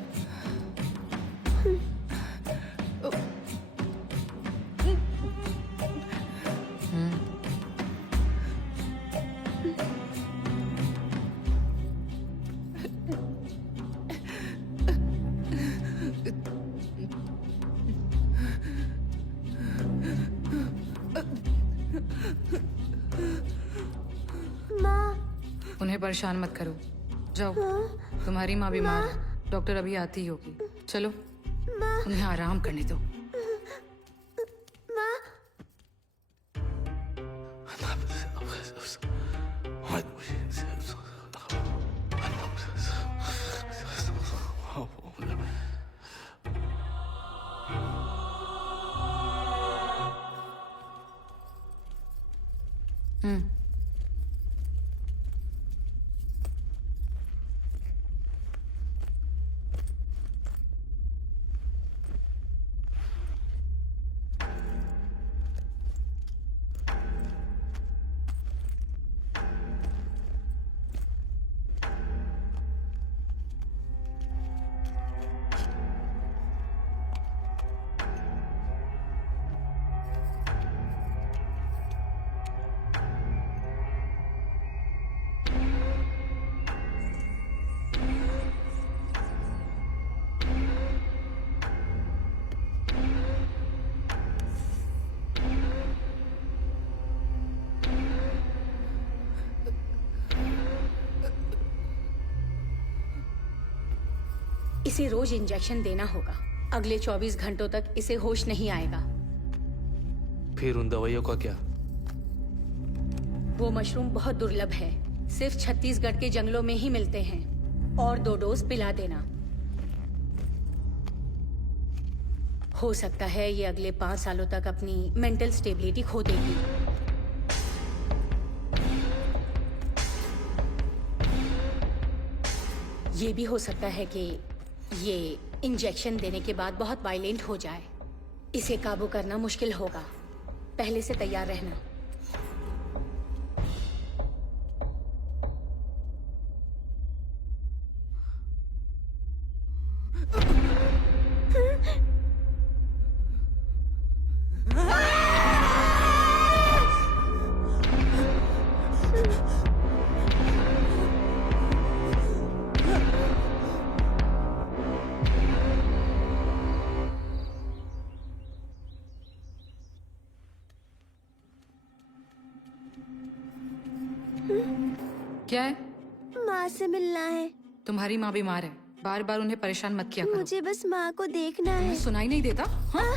उन्हें परेशान मत करो। जाओ, तुम्हारी माँ बीमार है। डॉक्टर अभी आती ही होगी। चलो, उन्हें आराम करने दो। इसे रोज इंजेक्शन देना होगा। अगले 24 घंटों तक इसे होश नहीं आएगा। फिर उन दवाइयों का क्या? वो मशरूम बहुत दुर्लभ है। सिर्फ छत्तीसगढ़ के जंगलों में ही मिलते हैं और 2 डोज पिला देना। हो सकता है ये अगले 5 सालों तक अपनी मेंटल स्टेबिलिटी खो देगी। ये भी हो सकता है कि ये इंजेक्शन देने के बाद बहुत वायलेंट हो जाए। इसे काबू करना मुश्किल होगा, पहले से तैयार रहना। क्या है? माँ से मिलना है। तुम्हारी माँ बीमार है, बार बार उन्हें परेशान मत किया करो। मुझे बस माँ को देखना है। तुम्हें सुनाई नहीं देता? हाँ?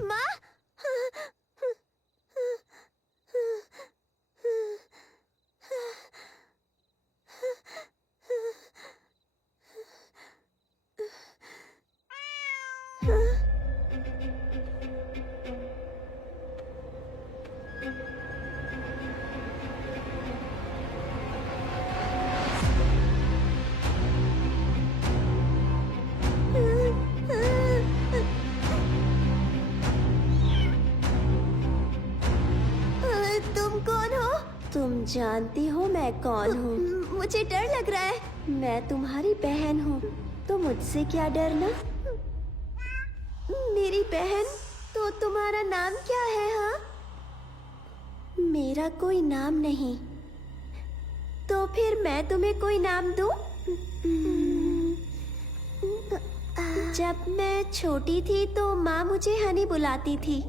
माँ, तुम कौन हो? तुम जानती हो मैं कौन हूँ? मुझे डर लग रहा है। मैं तुम्हारी बहन हूँ, तो मुझसे क्या डरना? मेरी बहन? तो तुम्हारा नाम क्या है? हाँ, मेरा कोई नाम नहीं। तो फिर मैं तुम्हें कोई नाम दूं? जब मैं छोटी थी तो माँ मुझे हनी बुलाती थी।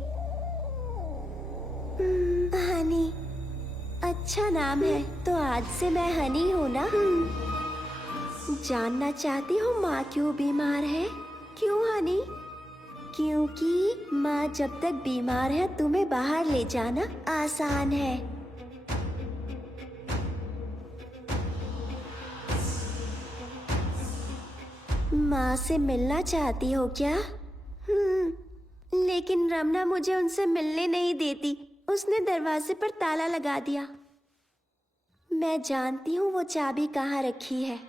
हनी, अच्छा नाम है। तो आज से मैं हनी हूँ ना? जानना चाहती हो माँ क्यों बीमार है? क्यों हनी? क्योंकि माँ जब तक बीमार है तुम्हें बाहर ले जाना आसान है। माँ से मिलना चाहती हो क्या? लेकिन रमना मुझे उनसे मिलने नहीं देती। उसने दरवाजे पर ताला लगा दिया। मैं जानती हूँ वो चाबी कहाँ रखी है।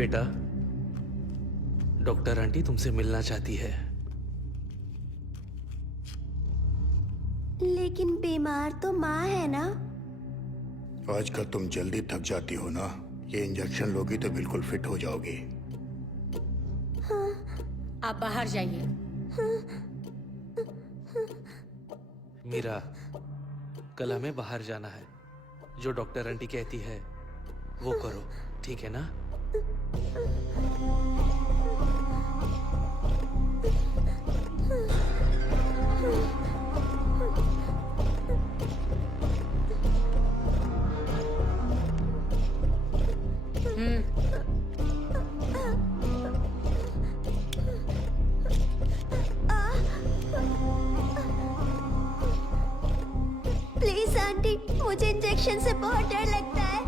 बेटा, डॉक्टर आंटी तुमसे मिलना चाहती है। लेकिन बीमार तो माँ है ना। आजकल तुम जल्दी थक जाती हो ना। ये इंजेक्शन लोगी तो बिल्कुल फिट हो जाओगी। आप बाहर जाइए। मीरा, कल हमें बाहर जाना है। जो डॉक्टर आंटी कहती है वो करो, ठीक है ना? प्लीज आंटी, मुझे इंजेक्शन से बहुत डर लगता है।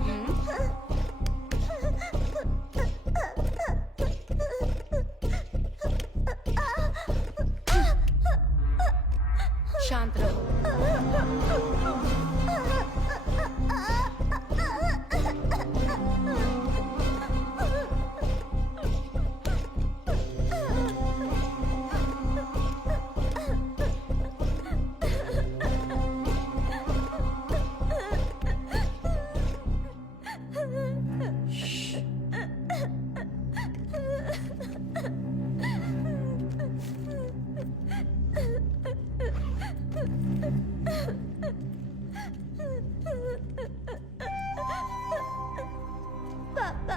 शांत रहो। पापा,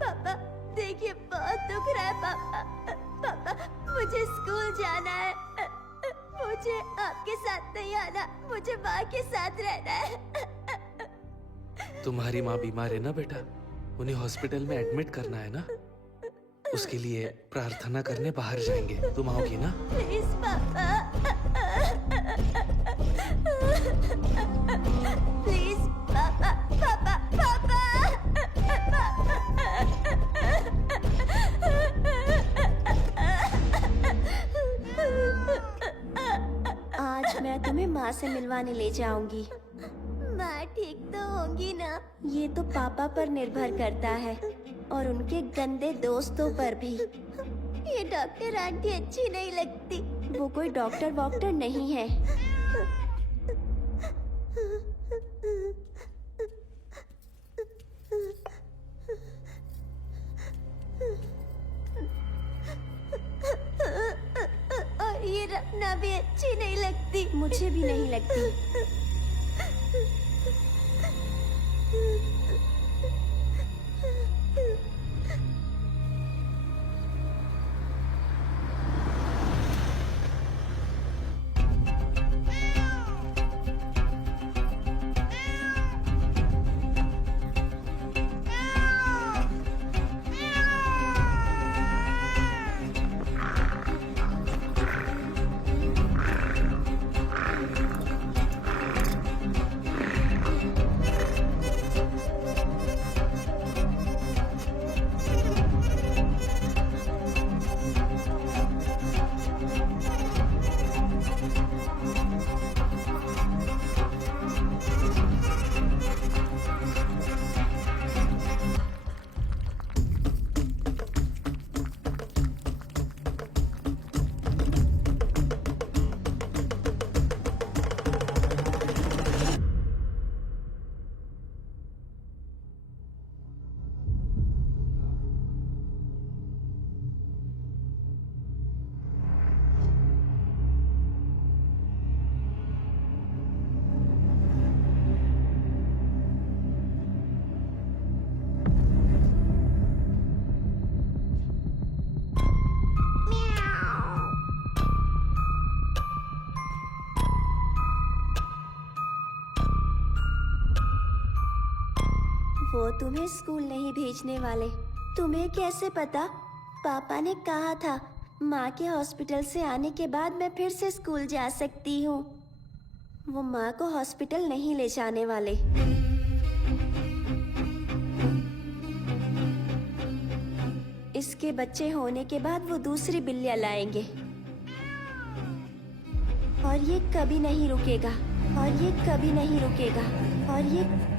पापा, देखिए बहुत दुख रहा है पापा। पापा, मुझे स्कूल जाना है। मुझे आपके साथ नहीं आना, मुझे माँ के साथ रहना है। तुम्हारी माँ बीमार है ना बेटा, उन्हें हॉस्पिटल में एडमिट करना है ना। उसके लिए प्रार्थना करने बाहर जाएंगे। तुम आओगी ना? प्लीज पापा, प्लीज पापा, पापा, पापा। आज मैं तुम्हें माँ से मिलवाने ले जाऊंगी। माँ ठीक तो होंगी ना? ये तो पापा पर निर्भर करता है और उनके गंदे दोस्तों पर भी। ये डॉक्टर आंटी अच्छी नहीं लगती। वो कोई डॉक्टर वॉक्टर नहीं है। और ये रखना भी अच्छी नहीं लगती। मुझे भी नहीं लगती। वो तुम्हें स्कूल नहीं भेजने वाले। तुम्हें कैसे पता? पापा ने कहा था माँ के हॉस्पिटल से आने के बाद मैं फिर से स्कूल जा सकती हूँ। वो माँ को हॉस्पिटल नहीं ले जाने वाले। इसके बच्चे होने के बाद वो दूसरी बिल्लियाँ लाएंगे और ये कभी नहीं रुकेगा, और ये कभी नहीं रुकेगा, और ये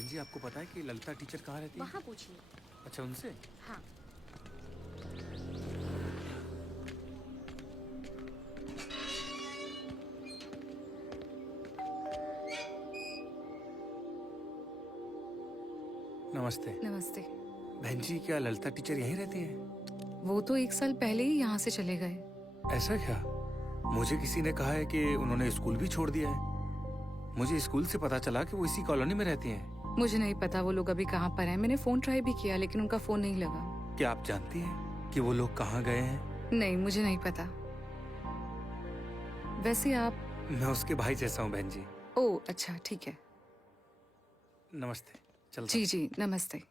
बहन जी, आपको पता है कि ललिता टीचर कहाँ रहती है? वहाँ पूछिए। अच्छा, उनसे? हाँ। नमस्ते। नमस्ते। बहन जी, क्या ललिता टीचर यहीं रहती हैं? वो तो 1 साल पहले ही यहाँ से चले गए। ऐसा क्या? मुझे किसी ने कहा है कि उन्होंने स्कूल भी छोड़ दिया है। मुझे स्कूल से पता चला कि वो इसी कॉलोनी में रहती हैं। मुझे नहीं पता वो लोग अभी कहाँ पर हैं। मैंने फोन ट्राई भी किया लेकिन उनका फोन नहीं लगा। क्या आप जानती हैं कि वो लोग कहाँ गए हैं? नहीं, मुझे नहीं पता। वैसे आप? मैं उसके भाई जैसा हूँ बहन जी। ओह अच्छा, ठीक है। नमस्ते। चलता जी जी, नमस्ते।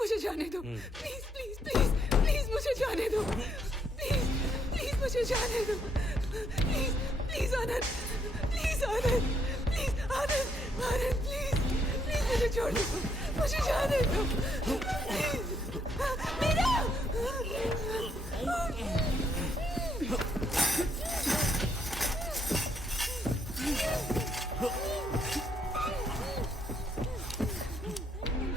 मुझे जाने दो, प्लीज प्लीज प्लीज प्लीज मुझे जाने दो, प्लीज प्लीज मुझे जाने दो, please please Anand, please Anand, please Anand, Anand please please मुझे छोड़ दो, मुझे जाने दो, प्लीज मीरा।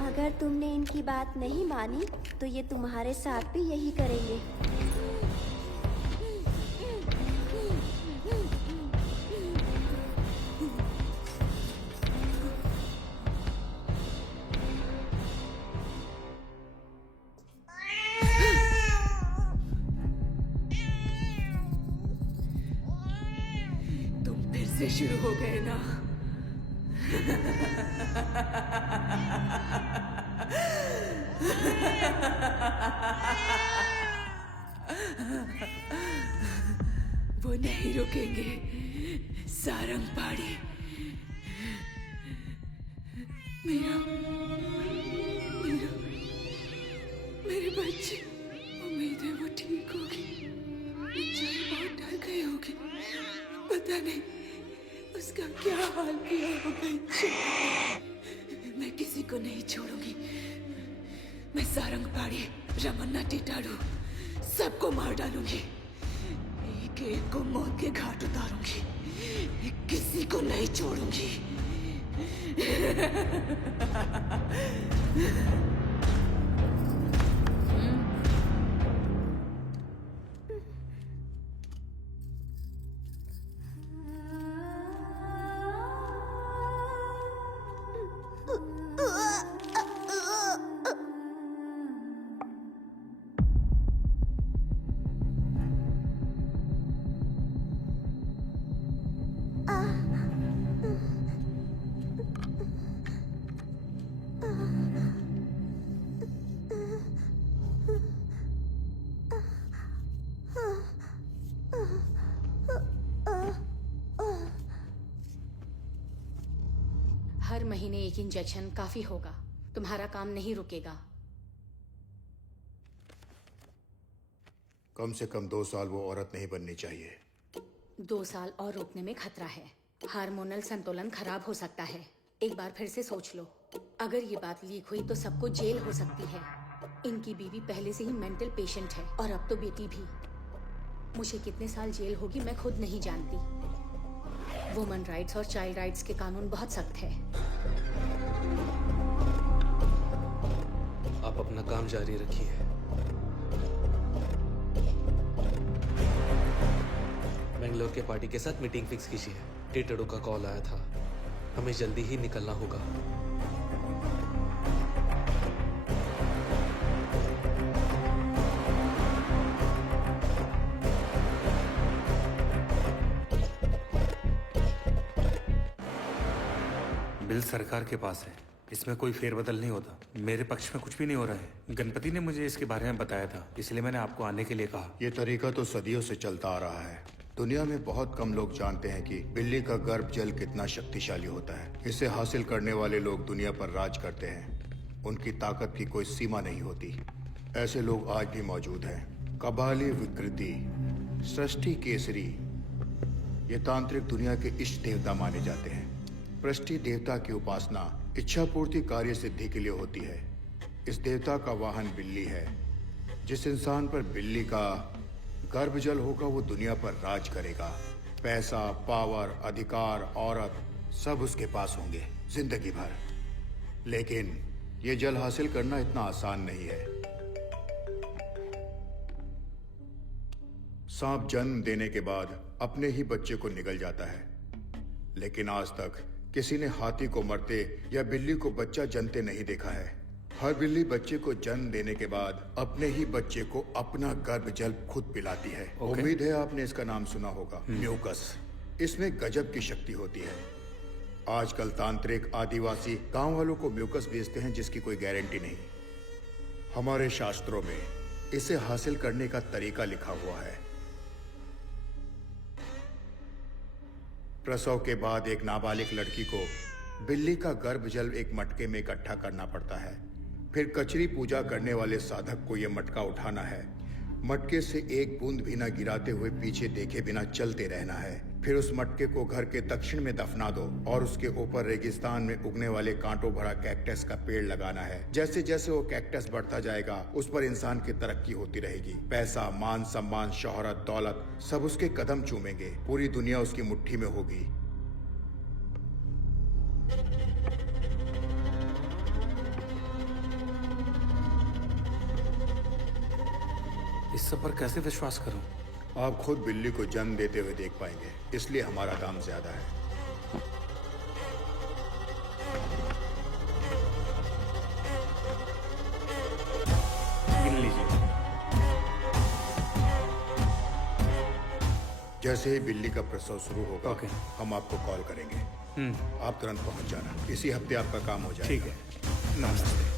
अगर तुमने इनकी बात नहीं मानी तो ये तुम्हारे साथ भी यही करेंगे। तुम फिर से शुरू हो गए ना? वो नहीं रुकेंगे, सारंग पाड़ी। मेरा मेरा मेरे बच्चे, उम्मीद है वो ठीक होगी। बेचारी बहुत डर गई होगी, पता नहीं उसका क्या हाल किया होगा। मैं किसी को नहीं छोड़ूंगी। मैं सारंग पाड़ी, रमन्ना टिटाड़ू सबको मार डालूंगी। एक एक को मौत के घाट उतारूंगी। किसी को नहीं छोड़ूंगी। हर महीने एक इंजेक्शन काफी होगा। तुम्हारा काम नहीं रुकेगा। कम से कम 2 साल वो औरत नहीं बननी चाहिए। 2 साल और रोकने में खतरा है। हार्मोनल संतुलन खराब हो सकता है। एक बार फिर से सोच लो। अगर ये बात लीक हुई तो सबको जेल हो सकती है। इनकी बीवी पहले से ही मेंटल पेशेंट है और अब तो बेटी भी। मुझे कितने साल जेल होगी मैं खुद नहीं जानती। वुमन राइट्स और चाइल्ड राइट्स के कानून बहुत सख्त है। आप अपना काम जारी रखिए। बेंगलोर के पार्टी के साथ मीटिंग फिक्स कीजिए। टिटड़ू का कॉल आया था, हमें जल्दी ही निकलना होगा। बिल सरकार के पास है, इसमें कोई फेरबदल नहीं होता। मेरे पक्ष में कुछ भी नहीं हो रहा है। गणपति ने मुझे इसके बारे में बताया था, इसलिए मैंने आपको आने के लिए कहा। ये तरीका तो सदियों से चलता आ रहा है। दुनिया में बहुत कम लोग जानते हैं कि बिल्ली का गर्भ जल कितना शक्तिशाली होता है। इसे हासिल करने वाले लोग दुनिया पर राज करते हैं। उनकी ताकत की कोई सीमा नहीं होती। ऐसे लोग आज भी मौजूद हैं। कबाली विकृति, सृष्टि केसरी, ये तांत्रिक दुनिया के इष्ट देवता माने जाते हैं। पृष्टि देवता की उपासना इच्छा पूर्ति कार्य सिद्धि के लिए होती है। इस देवता का वाहन बिल्ली है। जिस इंसान पर बिल्ली का गर्भजल होगा वो दुनिया पर राज करेगा। पैसा, पावर, अधिकार, औरत सब उसके पास होंगे जिंदगी भर। लेकिन ये जल हासिल करना इतना आसान नहीं है। सांप जन्म देने के बाद अपने ही बच्चे को निगल जाता है, लेकिन आज तक किसी ने हाथी को मरते या बिल्ली को बच्चा जनते नहीं देखा है। हर बिल्ली बच्चे को जन्म देने के बाद अपने ही बच्चे को अपना गर्भ जल खुद पिलाती है। उम्मीद है आपने इसका नाम सुना होगा, म्यूकस। इसमें गजब की शक्ति होती है। आजकल तांत्रिक, आदिवासी गांव वालों को म्यूकस बेचते हैं जिसकी कोई गारंटी नहीं। हमारे शास्त्रों में इसे हासिल करने का तरीका लिखा हुआ है। प्रसव के बाद एक नाबालिग लड़की को बिल्ली का गर्भ जल एक मटके में इकट्ठा करना पड़ता है। फिर कचरी पूजा करने वाले साधक को यह मटका उठाना है। मटके से एक बूंद भी न गिराते हुए पीछे देखे बिना चलते रहना है। फिर उस मटके को घर के दक्षिण में दफना दो और उसके ऊपर रेगिस्तान में उगने वाले कांटों भरा कैक्टस का पेड़ लगाना है। जैसे जैसे वो कैक्टस बढ़ता जाएगा उस पर इंसान की तरक्की होती रहेगी। पैसा, मान सम्मान, शोहरत, दौलत सब उसके कदम चूमेंगे। पूरी दुनिया उसकी मुट्ठी में होगी। इस सब पर कैसे विश्वास करूं? आप खुद बिल्ली को जन्म देते हुए देख पाएंगे, इसलिए हमारा दाम ज्यादा है। गिन लीजिए। जैसे ही बिल्ली का प्रसव शुरू होगा ओके। हम आपको कॉल करेंगे। आप तुरंत पहुंच जाना। इसी हफ्ते आपका काम हो जाएगा। ठीक है। नमस्ते।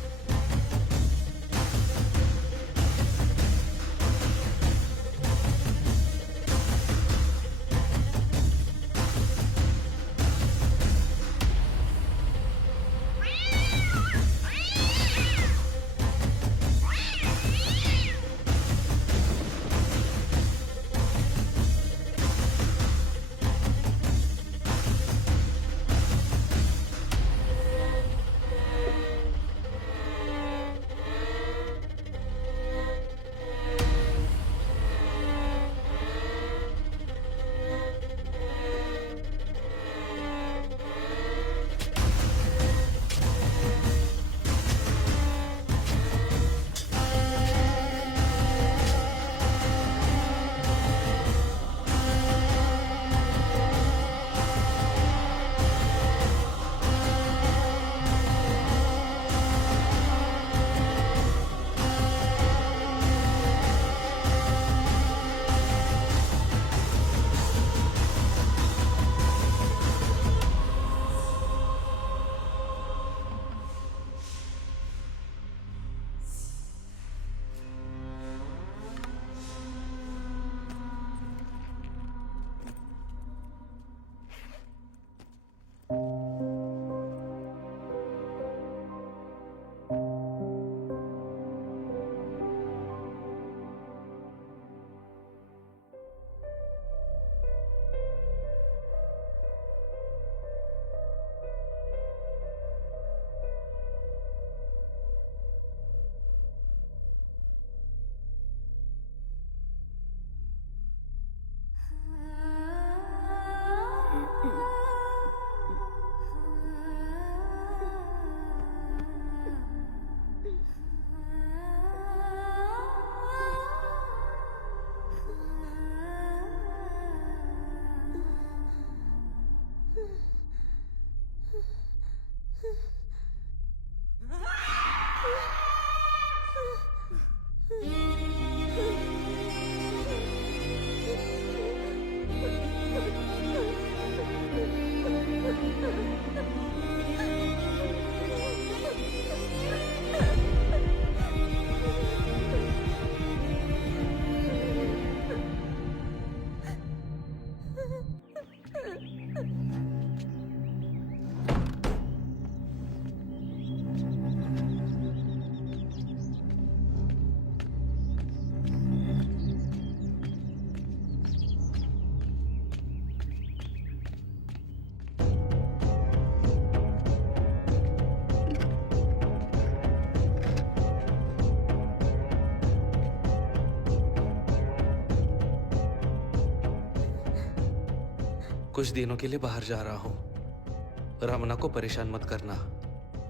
कुछ दिनों के लिए बाहर जा रहा हूँ। रमना को परेशान मत करना,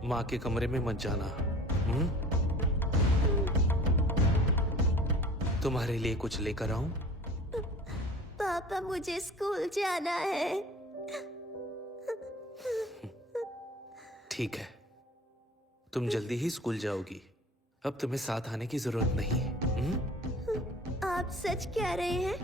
माँ के कमरे में मत जाना। तुम्हारे लिए कुछ लेकर आऊं? पापा मुझे स्कूल जाना है। ठीक है, तुम जल्दी ही स्कूल जाओगी। अब तुम्हें साथ आने की जरूरत नहीं है। आप सच कह रहे हैं?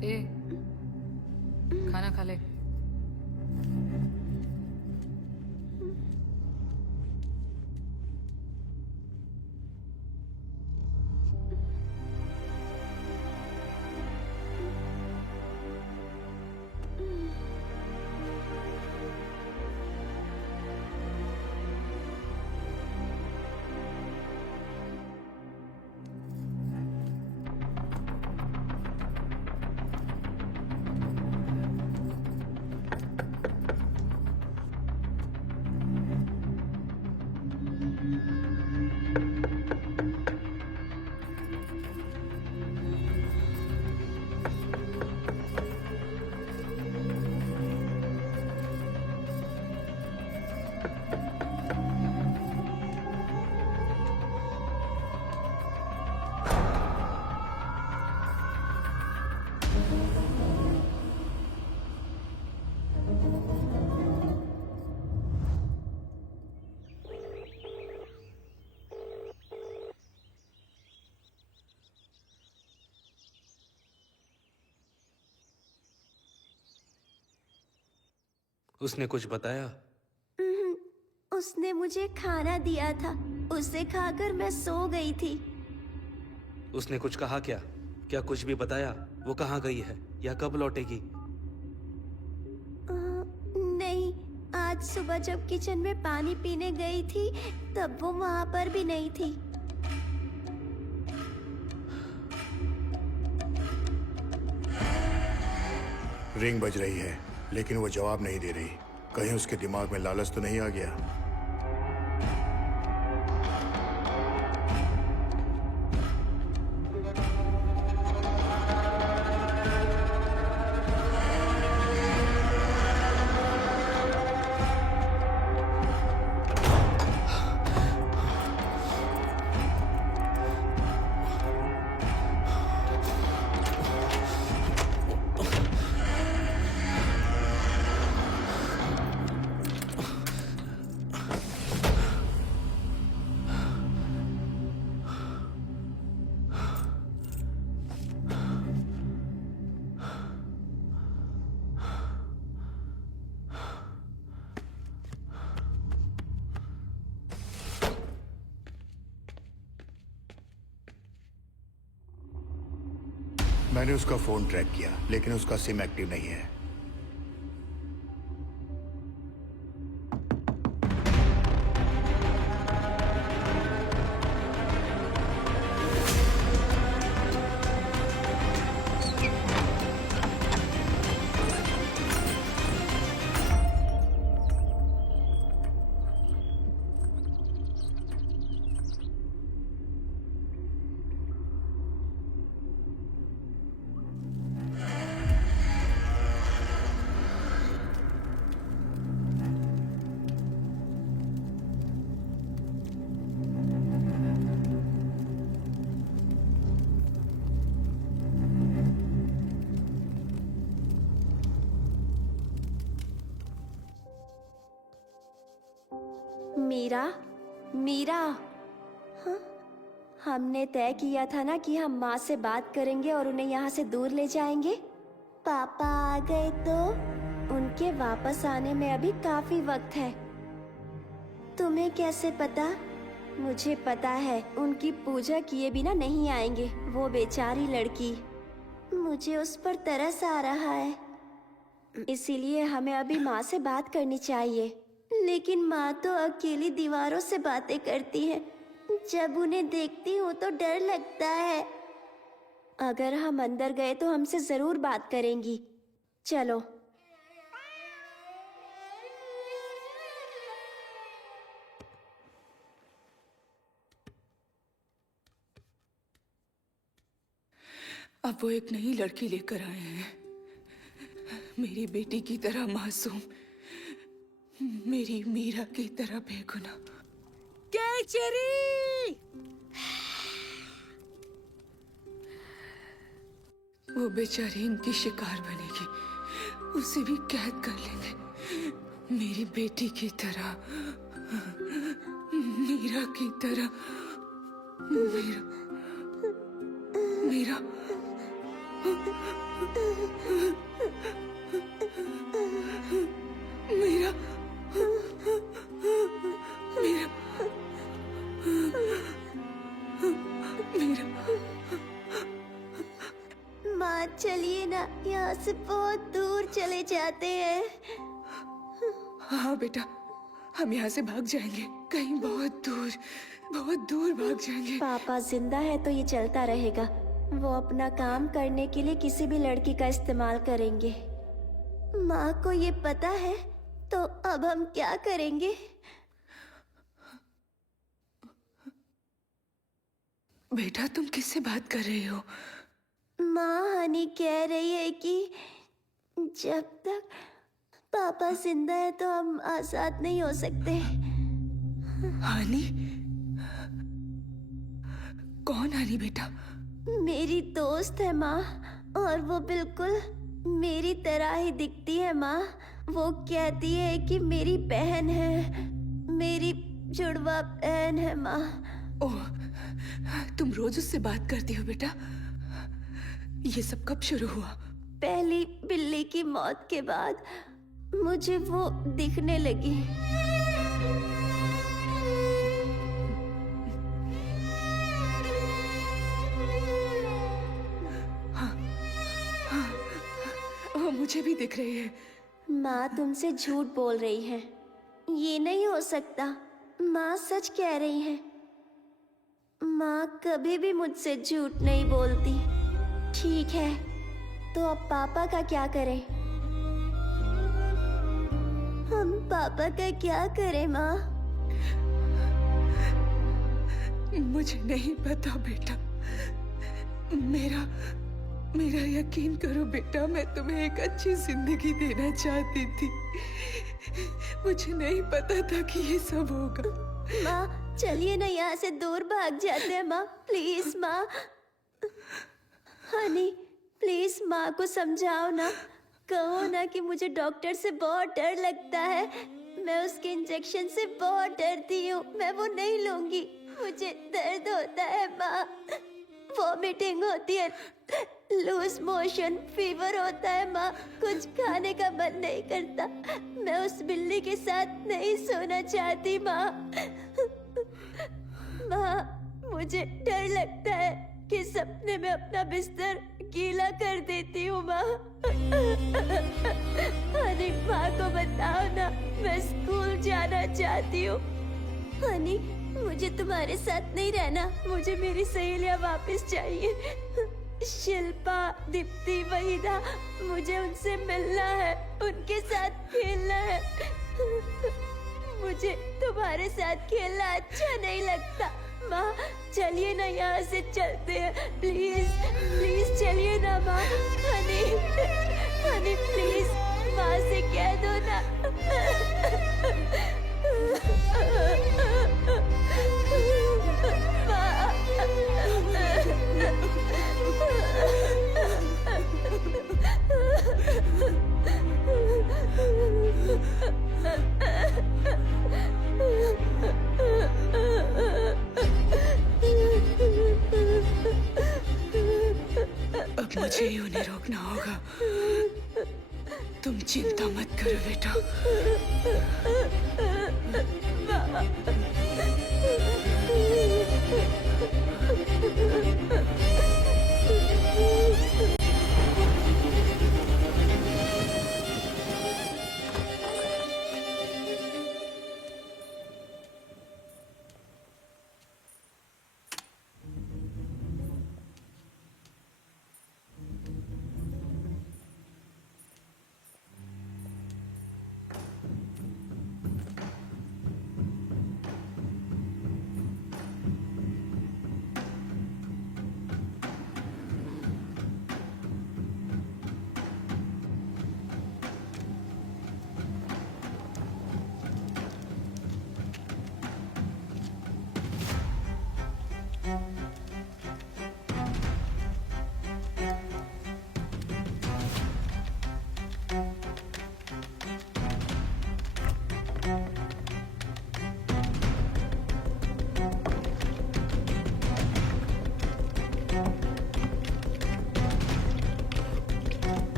ए, खाना खा ले। उसने कुछ बताया? उसने मुझे खाना दिया था, उसे खाकर मैं सो गई थी। उसने कुछ कहा क्या? क्या कुछ भी बताया? वो कहाँ गई है या कब लौटेगी? नहीं, आज सुबह जब किचन में पानी पीने गई थी तब वो वहाँ पर भी नहीं थी। रिंग बज रही है लेकिन वो जवाब नहीं दे रही। कहीं उसके दिमाग में लालच तो नहीं आ गया? मैंने उसका फोन ट्रैक किया लेकिन उसका सिम एक्टिव नहीं है। मीरा, मीरा, हाँ? हमने तय किया था ना कि हम माँ से बात करेंगे और उन्हें यहाँ से दूर ले जाएंगे। पापा आ गए तो उनके वापस आने में अभी काफी वक्त है। तुम्हें कैसे पता? मुझे पता है उनकी पूजा किए बिना नहीं आएंगे। वो बेचारी लड़की, मुझे उस पर तरस आ रहा है। इसीलिए हमें अभी माँ से बात करनी चाहिए। लेकिन माँ तो अकेली दीवारों से बातें करती है। जब उन्हें देखती हूँ तो डर लगता है। अगर हम अंदर गए तो हमसे जरूर बात करेंगी। चलो। अब वो एक नई लड़की लेकर आए हैं, मेरी बेटी की तरह मासूम, मेरी मीरा की तरह बेगुनाह। केचरी! वो बेचारी इनकी शिकार बनेगी, उसे भी कैद कर लेंगे, मेरी बेटी की तरह, मीरा की तरह। मीरा, मीरा, मीरा, मीरा, मीरा। माँ चलिए ना, यहाँ से बहुत दूर चले जाते हैं। हाँ बेटा, हम यहाँ से भाग जाएंगे, कहीं बहुत दूर भाग जाएंगे। पापा जिंदा है तो ये चलता रहेगा। वो अपना काम करने के लिए किसी भी लड़की का इस्तेमाल करेंगे। माँ को ये पता है तो अब हम क्या करेंगे? बेटा तुम किससे बात कर रही हो? माँ हनी कह रही है कि जब तक पापा जिंदा है तो हम आजाद नहीं हो सकते। हानी? कौन हानी बेटा? मेरी दोस्त है माँ, और वो बिल्कुल मेरी तरह ही दिखती है माँ। वो कहती है कि मेरी बहन है, मेरी जुड़वा बहन है माँ। ओह, तुम रोज उससे बात करती हो बेटा? ये सब कब शुरू हुआ? पहली बिल्ली की मौत के बाद मुझे वो दिखने लगी। वो मुझे भी दिख रही है। माँ तुमसे झूठ बोल रही है, ये नहीं हो सकता। माँ सच कह रही है। माँ कभी भी मुझसे झूठ नहीं बोलती। ठीक है, तो अब पापा का क्या करें? हम पापा का क्या करें माँ? मुझे नहीं पता बेटा। मेरा यकीन करो बेटा, मैं तुम्हें एक अच्छी जिंदगी देना चाहती थी। मुझे नहीं पता था कि ये सब होगा। माँ चलिए ना, यहाँ से दूर भाग जाते हैं माँ। प्लीज माँ। हनी प्लीज माँ को समझाओ ना। कहो ना कि मुझे डॉक्टर से बहुत डर लगता है। मैं उसके इंजेक्शन से बहुत डरती हूँ, मैं वो नहीं लूंगी। मुझे दर्द होता है माँ, वॉमिटिंग होती है, लूज मोशन, फीवर होता है माँ। कुछ खाने का मन नहीं करता। मैं उस बिल्ली के साथ नहीं सोना चाहती माँ। माँ मुझे डर लगता है कि सपने में अपना बिस्तर गीला कर देती हूँ माँ। हनी माँ को बताओ ना, मैं स्कूल जाना चाहती हूँ। हनी मुझे तुम्हारे साथ नहीं रहना, मुझे मेरी सहेलियाँ वापस चाहिए। शिल्पा, दीप्ति, वहीदा, मुझे उनसे मिलना है, उनके साथ खेलना है। मुझे तुम्हारे साथ खेलना अच्छा नहीं लगता। माँ चलिए ना, यहाँ से चलते हैं। प्लीज प्लीज चलिए ना माँ। हनी हनी प्लीज माँ से कह दो ना। अब मुझे ही उन्हें रोकना होगा। तुम चिंता मत करो बेटा।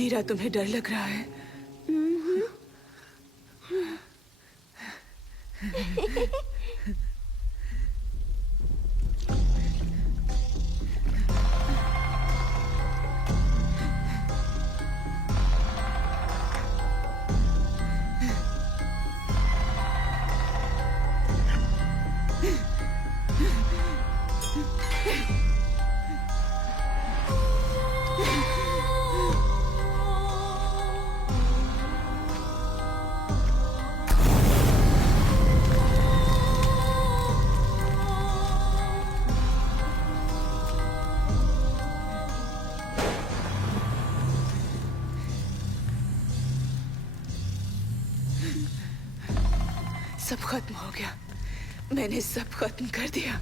मीरा, तुम्हें डर लग रहा है? सब खत्म हो गया। मैंने सब खत्म कर दिया।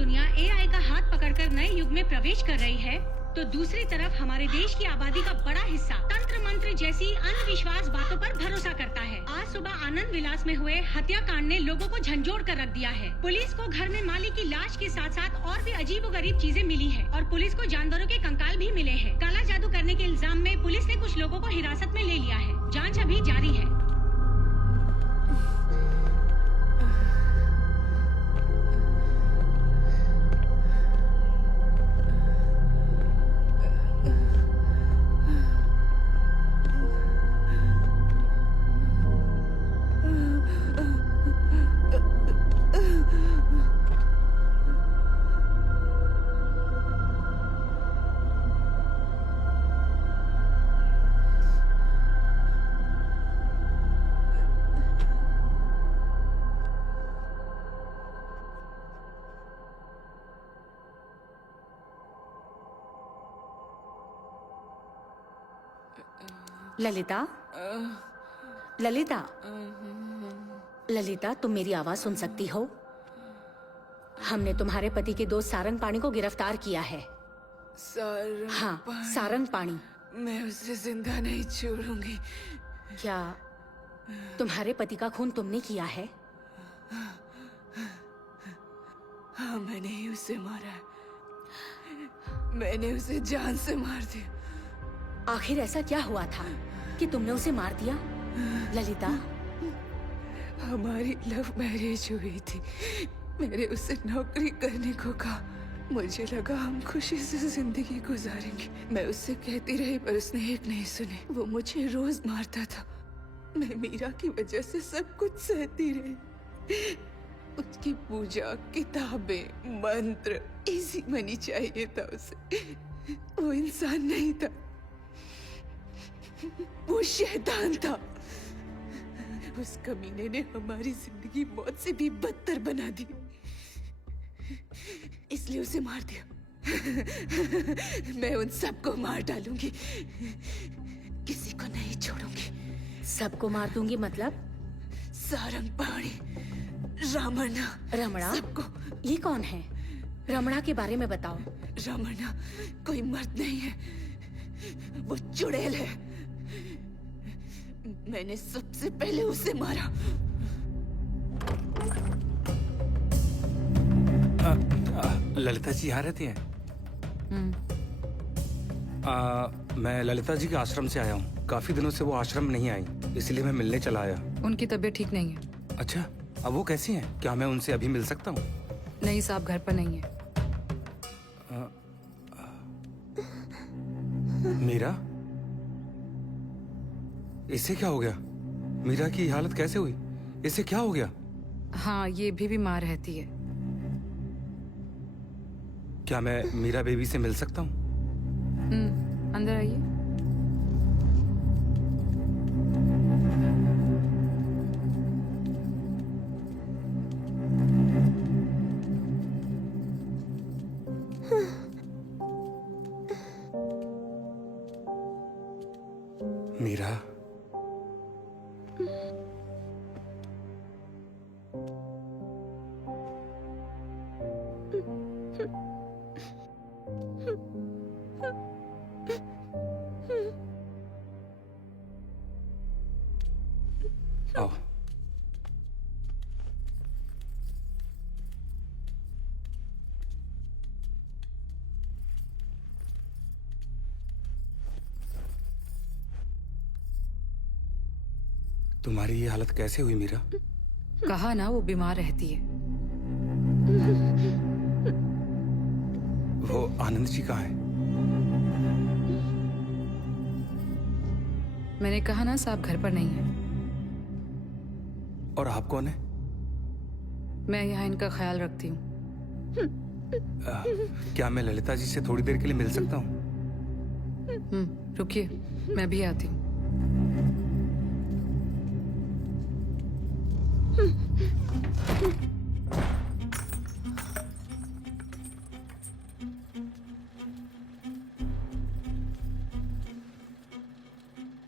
दुनिया एआई का हाथ पकड़कर नए युग में प्रवेश कर रही है, तो दूसरी तरफ हमारे देश की आबादी का बड़ा हिस्सा तंत्र मंत्र जैसी अंधविश्वास बातों पर भरोसा करता है। आज सुबह आनंद विलास में हुए हत्याकांड ने लोगों को झंझोड़ कर रख दिया है। पुलिस को घर में मालिक की लाश के साथ साथ और भी अजीबोगरीब चीजें मिली है और पुलिस को जानवरों के कंकाल भी मिले हैं। काला जादू करने के इल्जाम में पुलिस ने कुछ लोगों को हिरासत में ले लिया है। जांच अभी जारी है। ललिता, ललिता, ललिता, तुम मेरी आवाज सुन सकती हो? हमने तुम्हारे पति के दोस्त सारंग पाणी को गिरफ्तार किया है। हाँ, सारंग पाणी। मैं उसे जिंदा नहीं छोड़ूंगी। क्या तुम्हारे पति का खून तुमने किया है? हाँ, मैंने ही उसे मारा है। मैंने उसे जान से मार दिया। आखिर ऐसा क्या हुआ था कि तुमने उसे मार दिया? ललिता, हमारी लव मैरिज हुई थी। मैंने उसे नौकरी करने को कहा। मुझे लगा हम खुशी से जिंदगी गुजारेंगे। मैं उससे कहती रही पर उसने एक नहीं सुनी। वो मुझे रोज मारता था। मैं मीरा की वजह से सब कुछ सहती रही। उसकी पूजा, किताबें, मंत्र, इजी मनी चाहिए था उसे। वो इंसान नहीं था, वो शैतान था। उस कमीने ने हमारी जिंदगी मौत से भी बदतर बना दी, इसलिए उसे मार दिया। मैं उन सबको मार डालूंगी, किसी को नहीं छोड़ूंगी। सबको मार दूंगी मतलब? सारंग पाणी, रमणा, रमणा? सबको। ये कौन है? रमणा के बारे में बताओ। रमणा कोई मर्द नहीं है, वो चुड़ैल है। मैंने सबसे पहले उसे मारा। ललिता जी यहाँ रहती हैं? मैं ललिता जी के आश्रम से आया हूँ। काफी दिनों से वो आश्रम में नहीं आई, इसलिए मैं मिलने चला आया। उनकी तबीयत ठीक नहीं है। अच्छा, अब वो कैसी हैं? क्या मैं उनसे अभी मिल सकता हूँ? नहीं साहब, घर पर नहीं है। मीरा, इसे क्या हो गया? मीरा की हालत कैसे हुई? इसे क्या हो गया? हाँ, ये भी बीमार रहती है। क्या मैं मीरा बेबी से मिल सकता हूँ? अंदर आइए। मीरा, आओ। तुम्हारी ये हालत कैसे हुई मीरा? कहा ना, वो बीमार रहती है। वो आनंद जी कहाँ है? मैंने कहा ना, साहब घर पर नहीं है। और आप कौन है? मैं यहाँ इनका ख्याल रखती हूँ। क्या मैं ललिता जी से थोड़ी देर के लिए मिल सकता हूँ? रुकिए, मैं भी आती हूँ।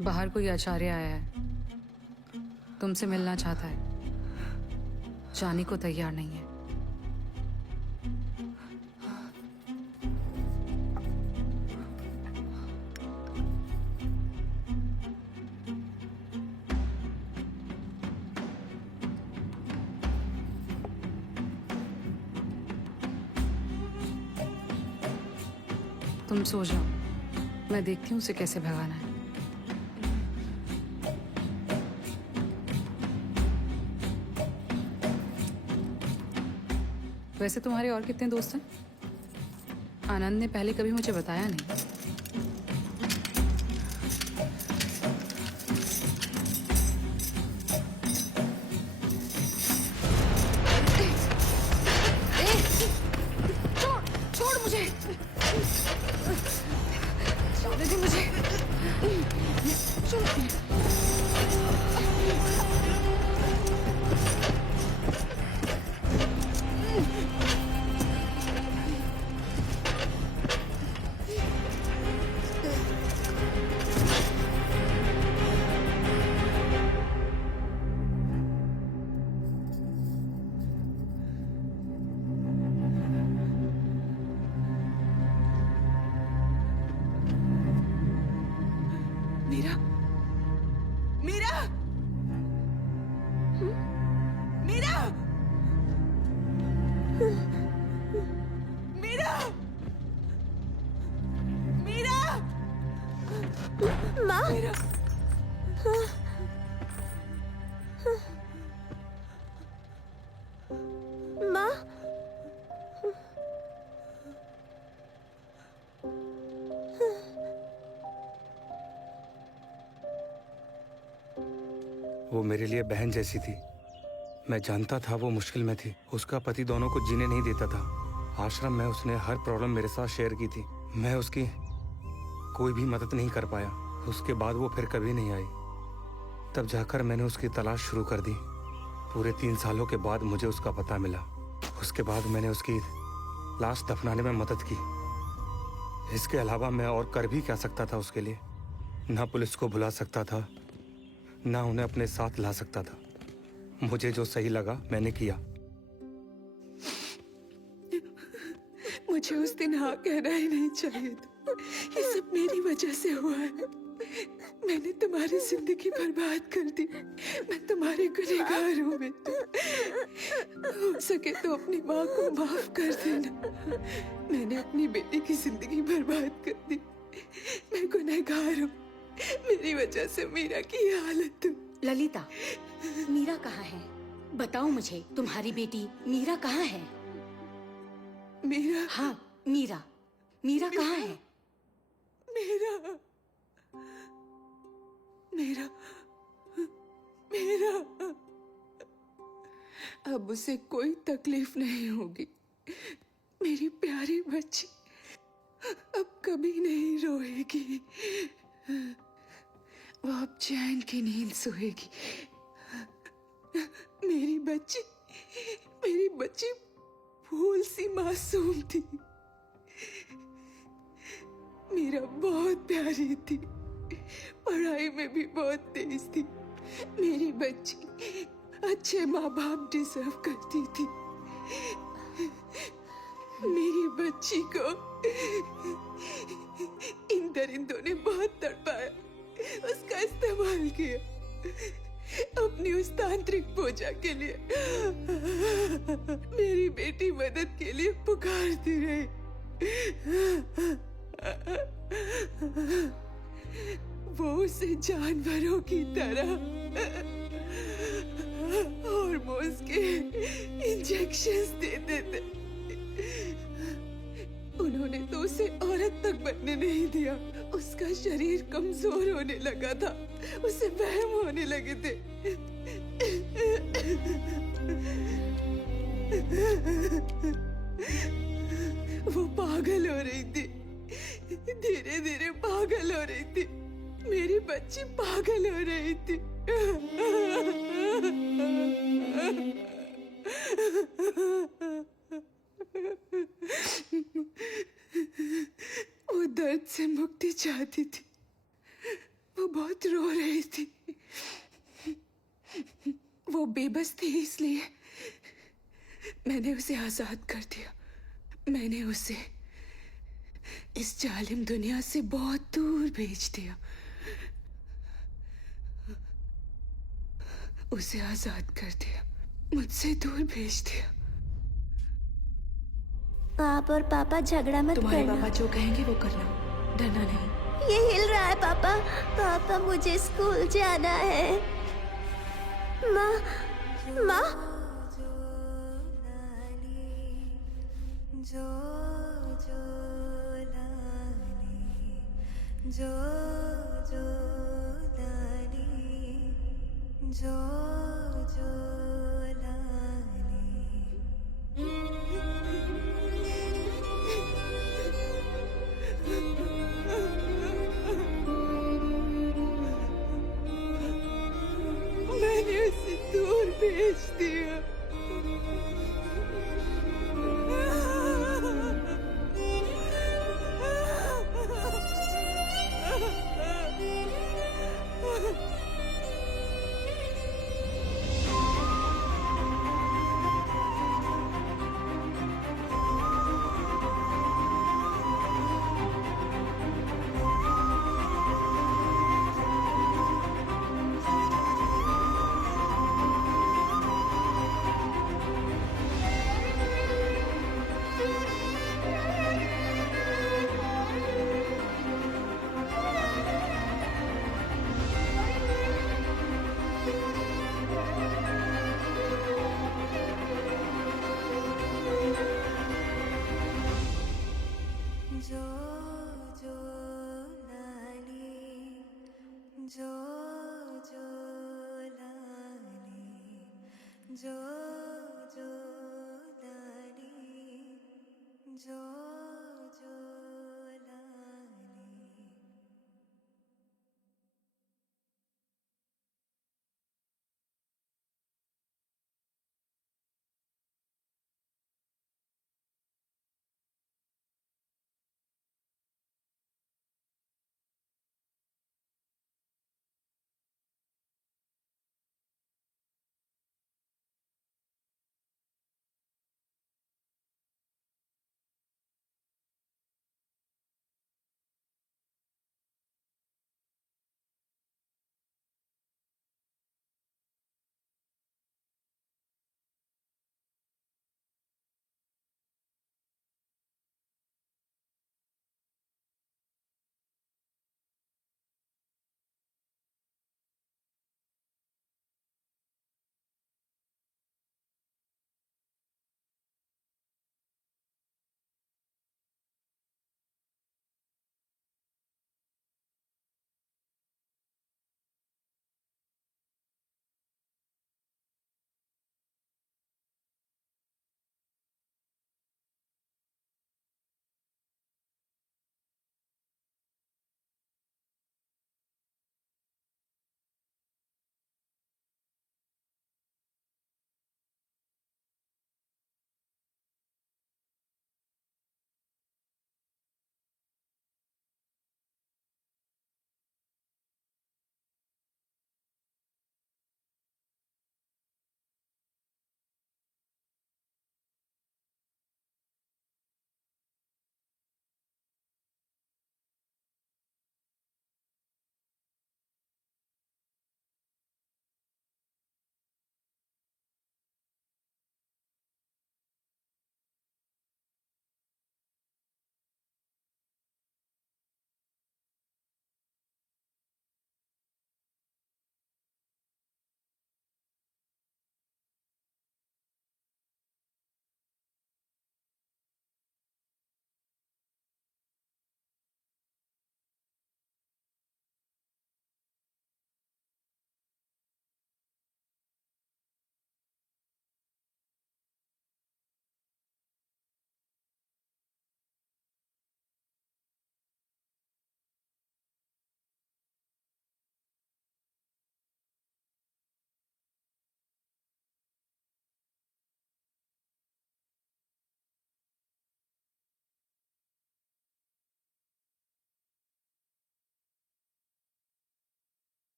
बाहर कोई आचार्य आया है, तुमसे मिलना चाहता है, जाने को तैयार नहीं है। तुम सो जाओ, मैं देखती हूँ उसे कैसे भगाना है। वैसे तुम्हारे और कितने दोस्त हैं? आनंद ने पहले कभी मुझे बताया नहीं। छोड़ मुझे, छोड़ दे मुझे, छोड़। मीरा, मीरा, मीरा, मीरा, मीरा, माँ, मीरा। माँ, वो मेरे लिए बहन जैसी थी। मैं जानता था वो मुश्किल में थी। उसका पति दोनों को जीने नहीं देता था। आश्रम में उसने हर प्रॉब्लम मेरे साथ शेयर की थी। मैं उसकी कोई भी मदद नहीं कर पाया। उसके बाद वो फिर कभी नहीं आई। तब जाकर मैंने उसकी तलाश शुरू कर दी। पूरे 3 सालों के बाद मुझे उसका पता मिला। उसके बाद मैंने उसकी लाश दफनाने में मदद की। इसके अलावा मैं और कर भी क्या सकता था उसके लिए? ना पुलिस को बुला सकता था, ना उन्हें अपने साथ ला सकता था। मुझे जो सही लगा मैंने किया। मुझे उस दिन हाँ कहना ही नहीं चाहिए था। ये सब मेरी वजह से हुआ है। मैंने तुम्हारी जिंदगी बर्बाद कर दी। मैं तुम्हारे गुनहगार हूँ बेटा। हो सके तो अपनी माँ को माफ कर देना। मैंने अपनी बेटी की जिंदगी बर्बाद कर दी। मैं गुनहगार हूँ। मेरी वजह से मीरा की ये हालत हुई। ललिता, मीरा कहाँ है? बताओ मुझे, तुम्हारी बेटी मीरा कहाँ है? मीरा? हाँ, मीरा। मीरा कहाँ है? मीरा, मीरा, मीरा। अब उसे कोई तकलीफ नहीं होगी। मेरी प्यारी बच्ची अब कभी नहीं रोएगी। वो अब चैन की नींद सोएगी। मेरी बच्ची फूल सी मासूम थी। मीरा बहुत प्यारी थी। पढ़ाई में भी बहुत तेज थी। मेरी बच्ची अच्छे माँ बाप डिजर्व करती थी। मेरी बच्ची को इन दरिंदों ने बहुत तड़पाया, उसका इस्तेमाल किया अपनी उस तांत्रिक पूजा के लिए। मेरी बेटी मदद के लिए पुकारती रही। वो उसे जानवरों की तरह हार्मोन्स के इंजेक्शंस देते थे। उन्होंने तो उसे औरत तक बनने नहीं दिया। उसका शरीर कमजोर होने लगा था। उसे वहम होने लगे थे। वो पागल हो रही थी। धीरे धीरे पागल हो रही थी। मेरी बच्ची पागल हो रही थी। वो दर्द से मुक्ति चाहती थी। वो बहुत रो रही थी। वो बेबस थी, इसलिए मैंने उसे आजाद कर दिया। मैंने उसे इस जालिम दुनिया से बहुत दूर भेज दिया। उसे आजाद कर दिया, मुझसे दूर भेज दिया। आप और पापा झगड़ा मत तुम्हारे करना। पापा जो कहेंगे वो करना, डरना नहीं। ये हिल रहा है पापा। पापा मुझे स्कूल जाना है। माँ, माँ। मैंने उसे दूर भेज दिया। जो